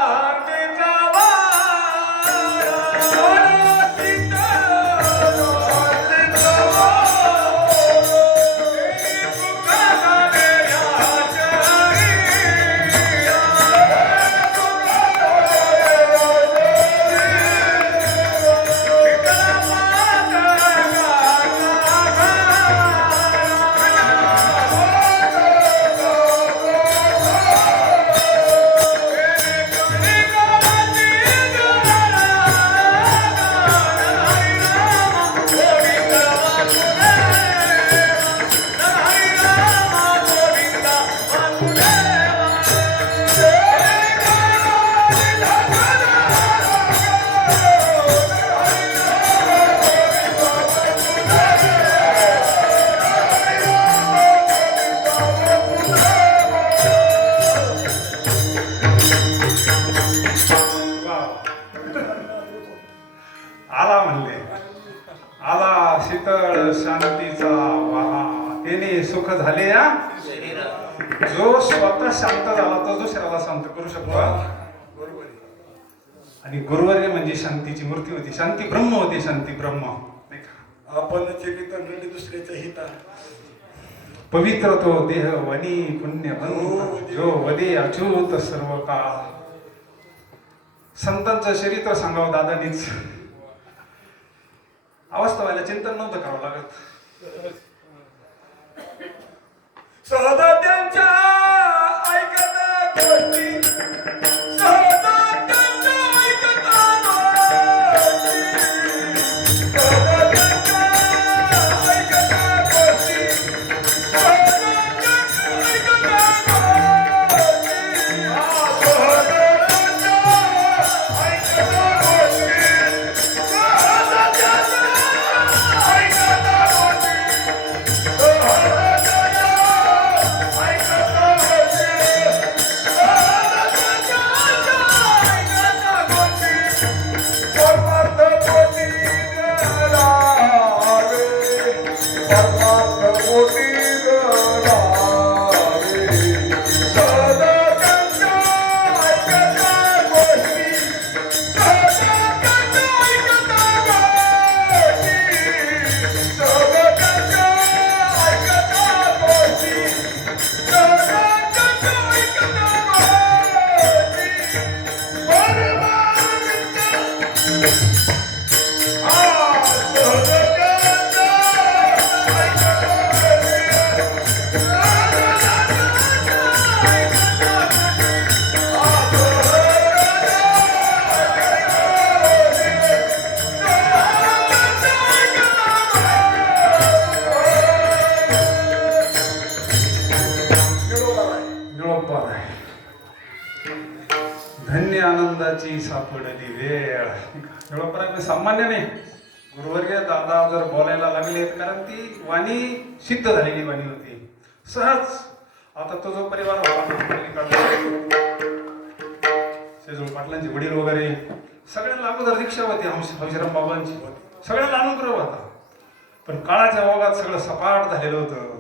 आला म्हणले आला शीतळ शांतीचा वाहा त्याने सुख झाले या. जो स्वतः शांत झाला तो दुसऱ्याला शांत करू शकतो. बरोबर आहे. आणि गुरुवर्य म्हणजे शांतीची मूर्ती होती. शांती ब्रह्म होती. शांती ब्रह्म नाही का. आपण चरित्र नडी दुसऱ्याच्या हिता पवित्र तो देह वनी पुण्य जो वदे अच्युत सर्व काळ. संतांचं चरित्र सांगावं दादानीच. अवस्था व्हायला चिंतन नव्हतं करावं लागत. सहजा त्यांच्या ऐकता गोष्टी सहजा त्यांच्या ऐकता गोष्टी सहजा त्यांच्या ऐकता गोष्टी सहजा त्यांच्या ऐकता गोष्टी सहजा त्यांच्या ऐकता गोष्टी सहजा त्यांच्या ऐकता गोष्टी गोष्टी आनंदाची सापडली वेळ. वेळोपराग सामान्य नाही. गुरुवर्य दादा जर बोलायला लागले, कारण ती वाणी सिद्ध झालेली वाणी होती. सहज आता तो जो परिवार होता, शेजूळ पाटलांचे वडील वगैरे सगळ्यांना अगोदर दीक्षा होती, हौशीराम बाबांची सगळ्यांना अनुग्रह होता. पण काळाच्या ओघात सगळं सपाट झालेलं होतं.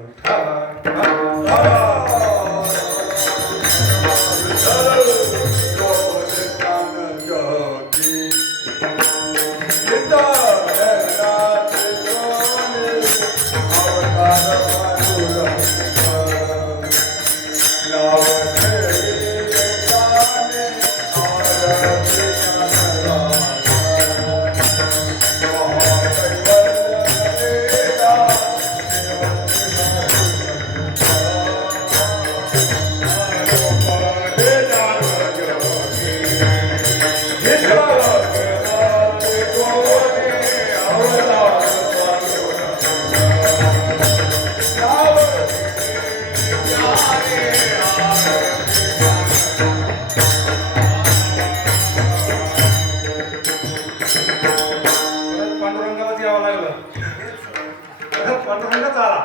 पांडुरंगच आला,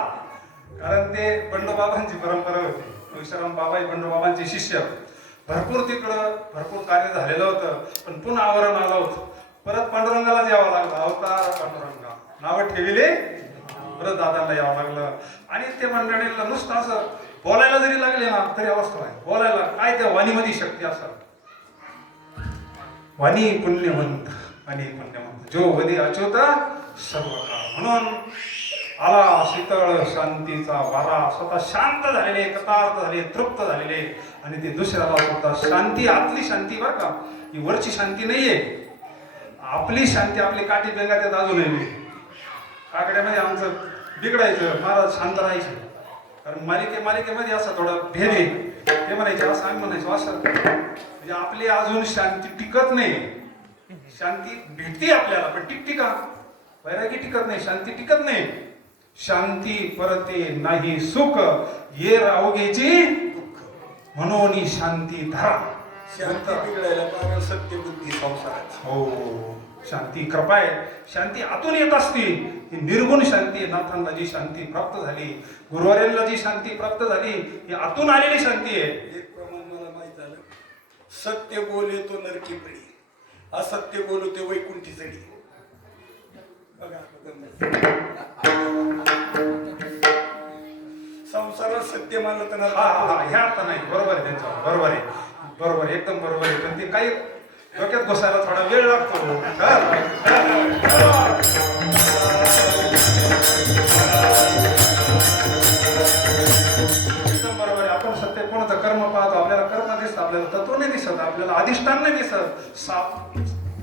कारण ते बंडोबाबांची परंपरा होती. हौशीराम बाबा हे बंडोबाबांचे शिष्य. भरपूर तिकडं भरपूर कार्य झालेलं होतं, पण पुन्हा आवरण आलं होतं. परत पांडुरंगालाच यावं लागलं. अवतार पांडुरंगा नावं ठेविले, परत दादांना यावं लागलं. आणि ते मंडळीला नुसतं असं बोलायला जरी लागले ना तरी अवस्था आहे. बोलायला काय त्या वाणीमध्ये शक्ती असं. वाणी पुण्यवंत, वाणी पुण्यवंत जो वदी अच्युत सर्व काळ. म्हणून आला शीतळ शांतीचा वारा. स्वतः शांत झालेले, कृतार्थ झाले, तृप्त झालेले. आणि ते दुसऱ्याला स्वतः शांती, आतली शांती बरं का, ही वरची शांती नाहीये. आपली शांती, आपली काठी बेंगा त्यात अजूनही काकड्यामध्ये आमचं बिघडायचं, महाराज शांत राहायचे. कारण मालिकेमध्ये असा थोडा भेद आहे. ते म्हणायचे असं, आम्ही म्हणायचो असं. म्हणजे आपली अजून शांती टिकत नाही. शांती भेटते आपल्याला, पण टिकते का? वैरागी टिकत नाही, शांती टिकत नाही. शांती परते नाही सुख, ये अवघेची म्हणून शांती धरा. शांती बिघडायला कारण सत्य बुद्धी संसाराची. हो, शांती कृपा आहे. शांती आतून येत असते. ही निर्गुण शांती. नाथांना जी शांती प्राप्त झाली, गुरुवाऱ्यांना जी शांती प्राप्त झाली, ही आतून आलेली शांती आहे. एक प्रमाण मला माहित झालं, सत्य बोले तो नरकी पडी, असत्य बोलू ते वैकुंठी चढी. संसारात सत्य मानलं तर ह्या अर्थ नाही. बरोबर आहे त्यांचं, बरोबर आहे, बरोबर आहे, एकदम बरोबर आहे. पण ते काही डोक्यात घुसायला थोडा वेळ लागतो. एकदम बरोबर आहे. आपण सत्य कोणाचं कर्म पाहतो, आपल्याला कर्म दिसतं, आपल्याला तत्व नाही दिसत, आपल्याला अधिष्ठान नाही दिसत. साप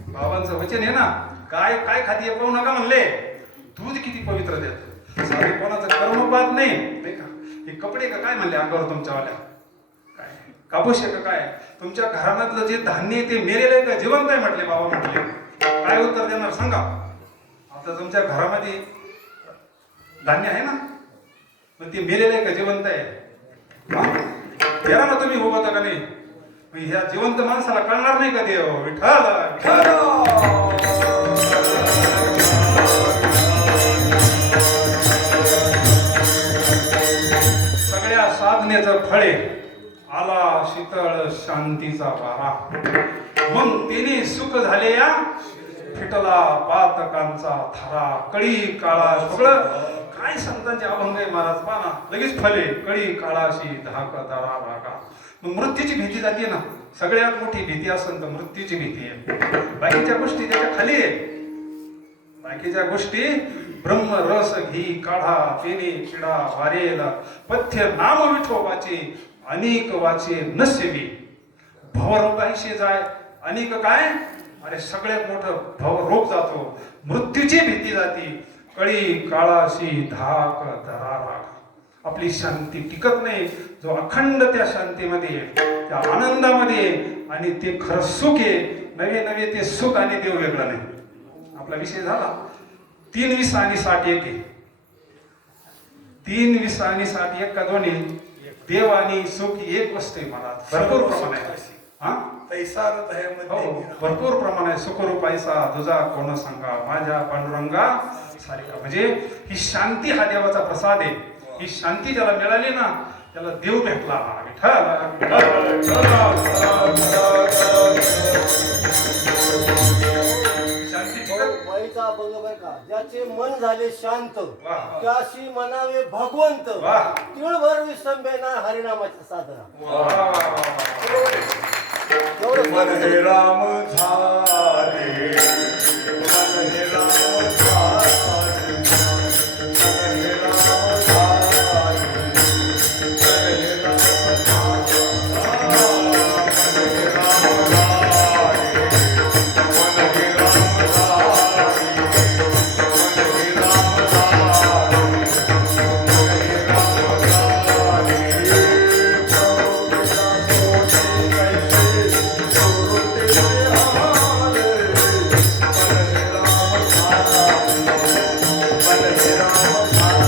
बाबांचं वचन आहे ना, काय काय खाती पाहू नका म्हणले, दूध किती पवित्र देत. साधे कोणाचं कर्म पाहत नाही का. हे कपडे का काय म्हणले अंगावर तुमच्यावाल्या, काय कापूस आहे का काय? तुमच्या घरामधलं जे धान्य आहे ते मेलेलं आहे का जिवंत आहे म्हटले बाबा म्हटले. काय उत्तर देणार सांगा? आता तुमच्या घरामध्ये धान्य आहे ना, पण ते मेलेलं आहे का जिवंत आहे? गेला ना तुम्ही उभं का नाही? ह्या जिवंत माणसाला कळणार नाही का देव विठ्ठल? सगळ्या साधनेचं फळे आला शीतळ शांतीचा वारा. मग तिने सुख झाले या फिटला पातकांचा थारा. कळी काळा सगळं काय संतांचे अभंग आहे महाराज पाना. लगेच फले कळी काळाशी धाक दारा भागा. मग मृत्यूची भीती जाते ना, सगळ्यात मोठी भीती असेल तर मृत्यूची भीती आहे. बाकीच्या गोष्टी त्याच्या खाली आहे. बाकीच्या गोष्टी ब्रह्म रस घी काढा पेने चिडा वारेला पथ्य नाम विठोबाचे अनेक वाचे नसेवी. भवरोगाशी जाय अनेक काय, अरे सगळ्यात मोठं भवरोग जातो, मृत्यूची भीती जाती. कळी काळाशी धाक धरा राग. आपली शांती टिकत नाही. जो अखंड त्या शांतीमध्ये त्या आनंदामध्ये आणि ते खरं सुख आहे, नवे नवे ते सुख आणि देव वेगळं नाही. आपला विषय झाला 3 20 आणि 60 एक आहे. 3 20 आणि 60 एक का दोन्ही? देव आणि सुख एक वस्तू आहे मला भरपूर प्रमाण आहे. हा तैसार दह्यामध्ये हो निरामय. भरपूर प्रमाणात सुखरूप पैसा तुझा कोण सांगा माझ्या पांडुरंगा सारिका. म्हणजे ही शांती हा देवाचा प्रसाद आहे. ही शांती ज्याला मिळाली ना त्याला देव भेटला. विठ्ठल शांती टिकत बाईचा अभंग बरं का, ज्याचे मन झाले शांत वा. त्याशी म्हणावे भगवंत, वा. तिळभर विसंबेना हरिनामाची साधना. वा. एवढं मन सांगतो. हे राम झाले, मन हे राम झाले, मन हे राम झाले, मन हे राम झाले, मन हे राम झाले, मन हे राम झाले, मन हे राम झाले, मन हे राम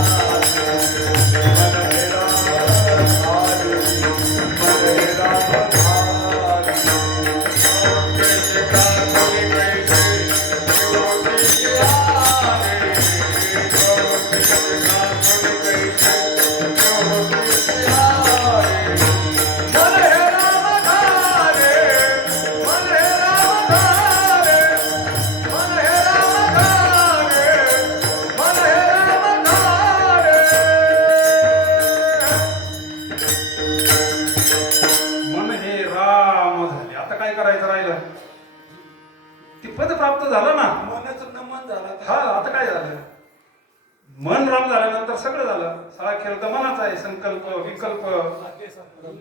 मन हे राम झाले. आता काय करायचं राहिलं? ते पद प्राप्त झालं ना. मनाचं नमन झालं हा आता काय झालं? मन राम झाल्यानंतर सगळं झालं. सगळा खेळ तर मनाचा आहे. संकल्प विकल्प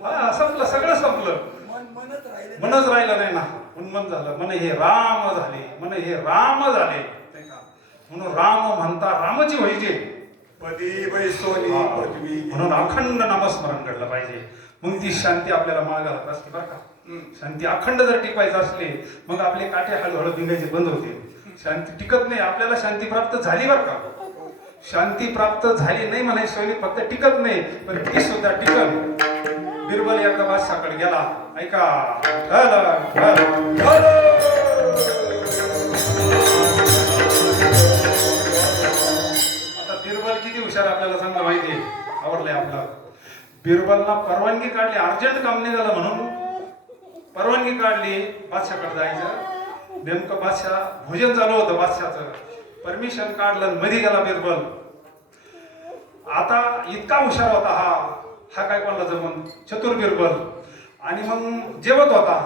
हा संपलं, सगळं संपलं. मन मनच राहिले मनच राहिलं नाही ना. उन्मन झालं. मन हे राम झाले. मन हे राम झाले नाही का? म्हणून राम म्हणता रामची व्हायचे. पदी बैसोनी पदवी म्हणून अखंड नामस्मरण घडलं पाहिजे. मग ती शांती आपल्याला माळ घालत असते बरं का. शांती अखंड जर टिकवायचं असले मग आपले काटे हळूहळू भिंगायचे बंद होते. शांती टिकत नाही. आपल्याला शांती प्राप्त झाली बरं का. शांती प्राप्त झाली नाही म्हणे सोयी फक्त टिकत नाही पण ती सुद्धा टिकत. बिरबल एकदा बादशाहकडे गेला. ऐका आता बिरबल किती हुशार आपल्याला चांगलं माहिती आहे. आवडलंय आपलं. बिरबलला परवानगी काढली. अर्जंट काम निघालं म्हणून परवानगी काढली बादशाहकडे जायचं. नेमकं बादशाह भोजन चालू होतं. बादशाहचं परमिशन काढलं मध्ये गेला बिरबल. आता इतका हुशार होता हा काय कोणाला जमन चतुर बिरबल. आणि मग जेवत होता.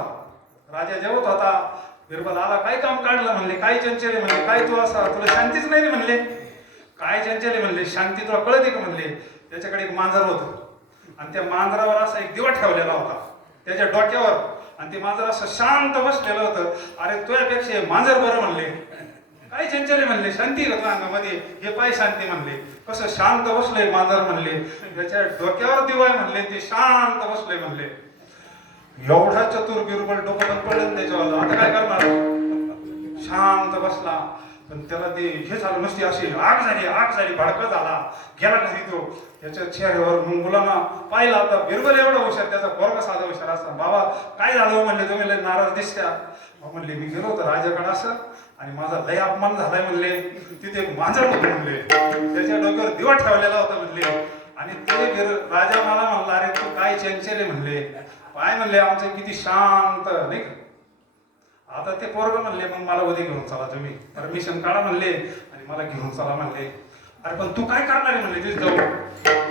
राजा जेवत होता. बिरबल आला. काय काम काढलं म्हणले. काय चंचले म्हणले. काय तू असा तुला शांतीच नाही रे म्हणले. काय चंचले म्हणले. शांती तुला कळते का म्हणले. त्याच्याकडे एक मांजर होतं आणि त्या मांजरावर असा एक दिवा ठेवलेला होता त्याच्या डोक्यावर. आणि ते मांजर असं शांत बसलेलं होतं. अरे तुझ्यापेक्षा हे मांजर बरं म्हणले. काय चंचले म्हणले. शांती का तुझ्या अंगामध्ये. हे पाय शांती म्हणले. कसं शांत बसलंय मांजर म्हणले. त्याच्या डोक्यावर दिवा आहे म्हणले. ते शांत बसलंय म्हणले. एवढा चतुर बिरबल डोकं पण पडलं त्याच्यावर. आता काय करणार. शांत बसला पण त्याला ते हे झालं नुसती अशी आग झाली भडका झाला. गेला घरी तो. त्याच्या चेहऱ्यावर मग मुलांना पाहिला. आता बिरबल एवढा हुशार. त्याचा पोरगा साधा हुशार असता. बाबा काय झालं म्हणले. तुम्ही लय नाराज दिसत्या. म्हणले मी गेलो होतो राजाकडे असं आणि माझा लय अपमान झालाय म्हणले. तिथे एक मांजर होतं म्हणले. त्याच्या डोक्यावर दिवा ठेवलेला होता म्हणले. आणि ते राजा मला म्हणला अरे तू काय चंचले म्हणले. पाय म्हणले आमचे किती शांत नाही का. आता ते पोरग म्हणले मग मला उद्या घेऊन चला तुम्ही. परमिशन काढा म्हणले आणि मला घेऊन चला म्हणले. अरे पण तू काय करणार आहे म्हणले तिथे जाऊ.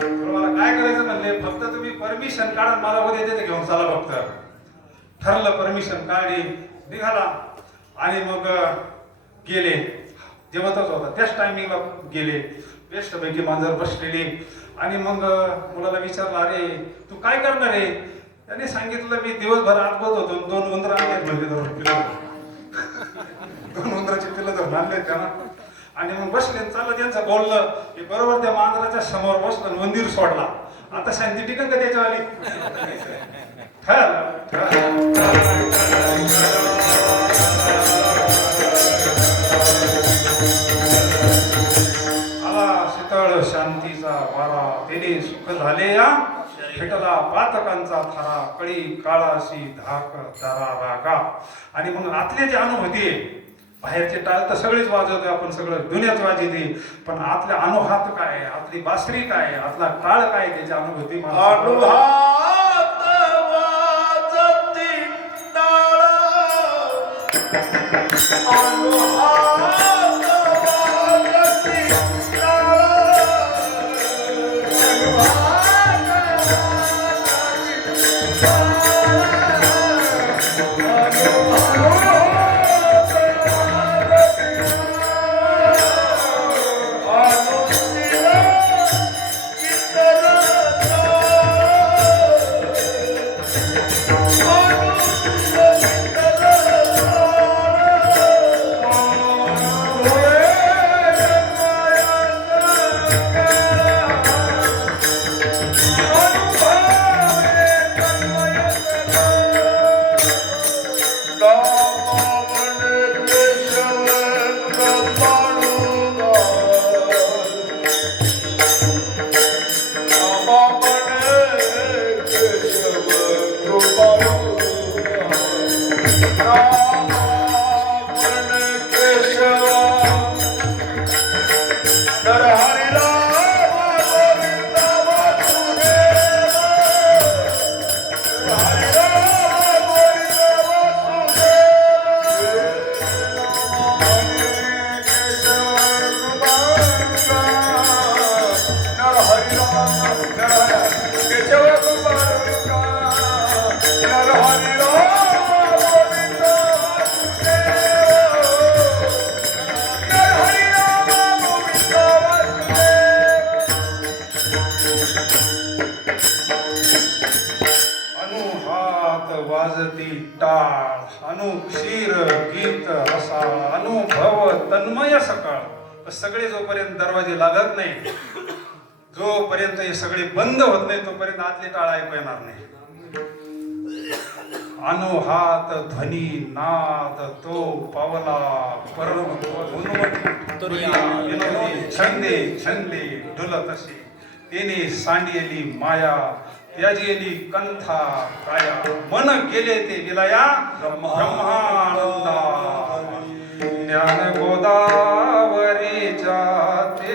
तर मला काय करायचं म्हणले. फक्त तुम्ही परमिशन काढा मला उद्या तिथे घेऊन चला फक्त. ठरलं. परमिशन काढली. निघाला आणि मग गेले. जेवतच होता त्याच टायमिंगला गेले. बेस्टपैकी मांजर बसलेली. आणि मग मुलाला विचारलं अरे तू काय करणार आहे. त्याने सांगितलं मी दिवसभर आतबत होतो. 2 उंदर आणलेत म्हणजे 2 उंदराचे पिल्लं धरून आणले त्यांना. आणि मग बसले चाललं त्यांचं बोललं. हे बरोबर त्या मांजराच्या समोर बसलं. मंदिर सोडला. आता शांती टिकन का त्याच्यावाली. आला शीतळ शांतीचा वारा. तेने सुख झाले या फेटला पातकांचा थारा कळी काळाशी धाक दारा रागा. आणि मग आतले जे अनुभूती आहे, बाहेरचे टाळ तर सगळेच वाजवतोय आपण, सगळं दुनियाच वाजवते, पण आतल्या अनुभवात काय, आतली बासरी काय, आतला टाळ काय, त्याची अनुभूती मला अनुभवात वाजती टाळ, अनुभवात वाजती टाळ, वाजती टाळ, अनुक्षीर गीत रसा, अनुभव तन्मय सकाळ. सगळे जोपर्यंत दरवाजे लागत नाही, जोपर्यंत हे सगळे बंद होत नाही, तोपर्यंत आतली टाळ ऐकू येणार नाही. अनुहात ध्वनी नाद तो पावला परम विनोदी छंदे छंदे डुलतशी. तेने सांडियली माया त्याजेली कंथा काया, मन केले ते विलया ब्रह्मानंदा. ज्ञान गोदावरी जाते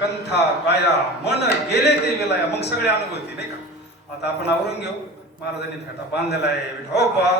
कंथा काया मन गेले ते विलाया. मग सगळे अनुभूती नाही का. आता आपण आवरून घेऊ. महाराजांनी फेटा बांधलेला आहे. विठोबा